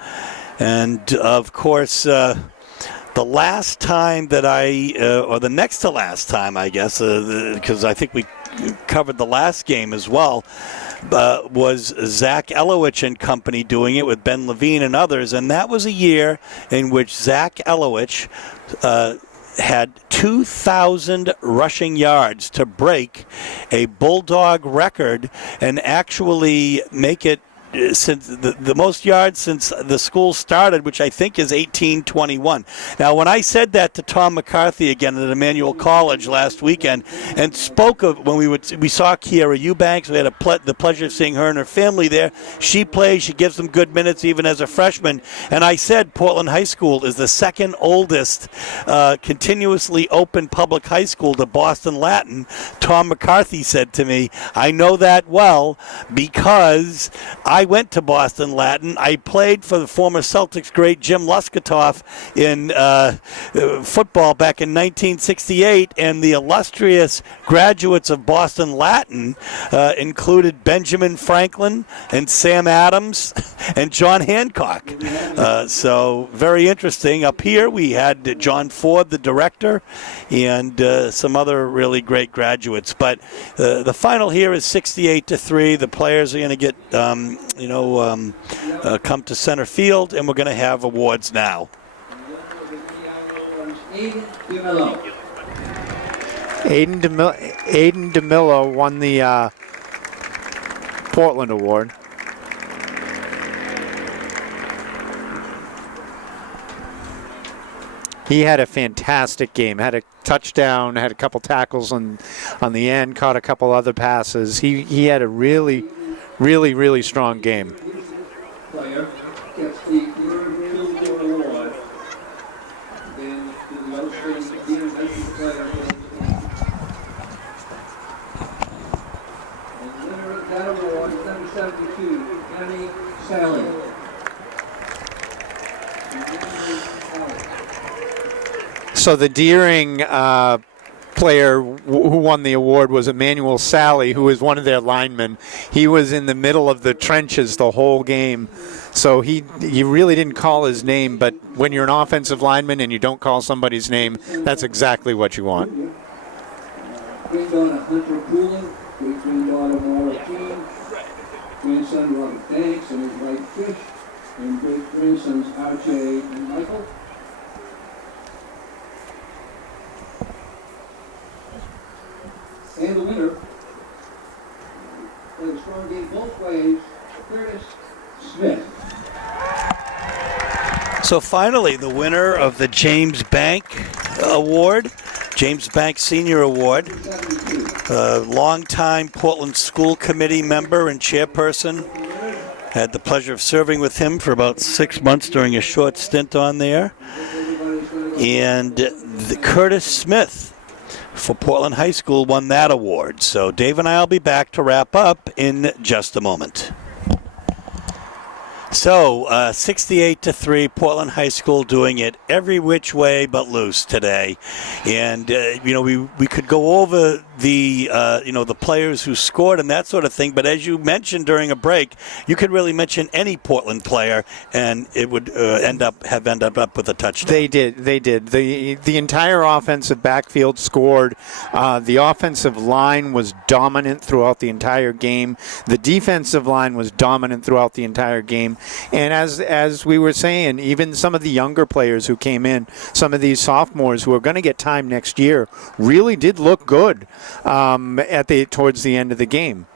And, of course, the last time that or the next to last time, I guess, because I think we covered the last game as well, was Zach Elowich and company doing it with Ben Levine and others. And that was a year in which Zach Elowich had 2,000 rushing yards to break a Bulldog record and actually make it since the most yards since the school started, which I think is 1821. Now, when I said that to Tom McCarthy again at Emmanuel College last weekend, and spoke of when we saw Kiera Eubanks, we had the pleasure of seeing her and her family there. She plays, she gives them good minutes even as a freshman. And I said Portland High School is the second oldest continuously open public high school to Boston Latin. Tom McCarthy said to me, I know that well because I went to Boston Latin. I played for the former Celtics great Jim Luskatoff in football back in 1968, and the illustrious graduates of Boston Latin included Benjamin Franklin and Sam Adams and John Hancock. So very interesting. Up here we had John Ford, the director, and some other really great graduates. But the final here is 68-3. The players are going to get come to center field, and we're going to have awards now. Aiden DeMillo won the Portland Award. He had a fantastic game. Had a touchdown, had a couple tackles on the end, caught a couple other passes. He had a really strong game. Player gets the award. Then the outstanding player. And the winner of that 72, Annie Sally. So the Deering player who won the award was Emmanuel Sally, who is one of their linemen. He was in the middle of the trenches the whole game. So he really didn't call his name, but when you're an offensive lineman and you don't call somebody's name, that's exactly what you want. Granddaughter Hunter Poolin, great granddaughter Maura Keene, grandson Robert Banks and his wife Trish, and great grandsons RJ and Michael. And the winner, played a strong game both ways, Curtis Smith. So finally, the winner of the James Bank Award, James Bank Senior Award, longtime Portland School Committee member and chairperson. Had the pleasure of serving with him for about 6 months during a short stint on there. And Curtis Smith for Portland High School won that award. So Dave and I will be back to wrap up in just a moment. So 68-3, Portland High School doing it every which way but loose today. And, we could go over the, the players who scored and that sort of thing. But as you mentioned during a break, you could really mention any Portland player and it would end up with a touchdown. They did. The entire offensive backfield scored. The offensive line was dominant throughout the entire game. The defensive line was dominant throughout the entire game. And as we were saying, even some of the younger players who came in, some of these sophomores who are going to get time next year, really did look good towards the end of the game.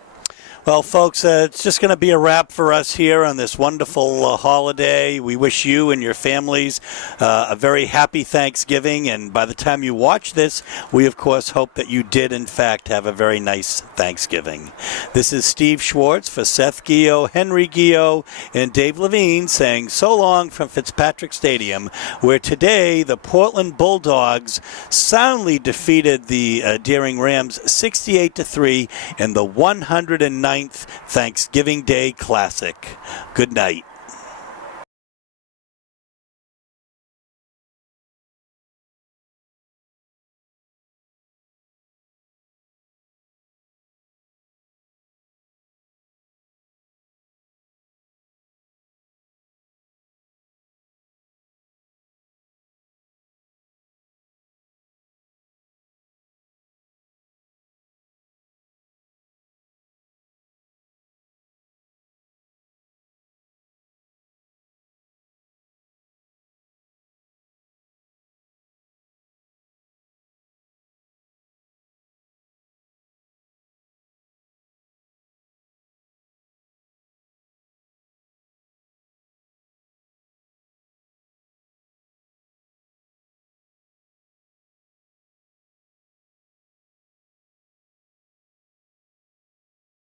Well, folks, it's just going to be a wrap for us here on this wonderful holiday. We wish you and your families a very happy Thanksgiving. And by the time you watch this, we, of course, hope that you did, in fact, have a very nice Thanksgiving. This is Steve Schwartz for Seth Gio, Henry Gio, and Dave Levine saying so long from Fitzpatrick Stadium, where today the Portland Bulldogs soundly defeated the Deering Rams 68-3 in the 109th Thanksgiving Day Classic. Good night.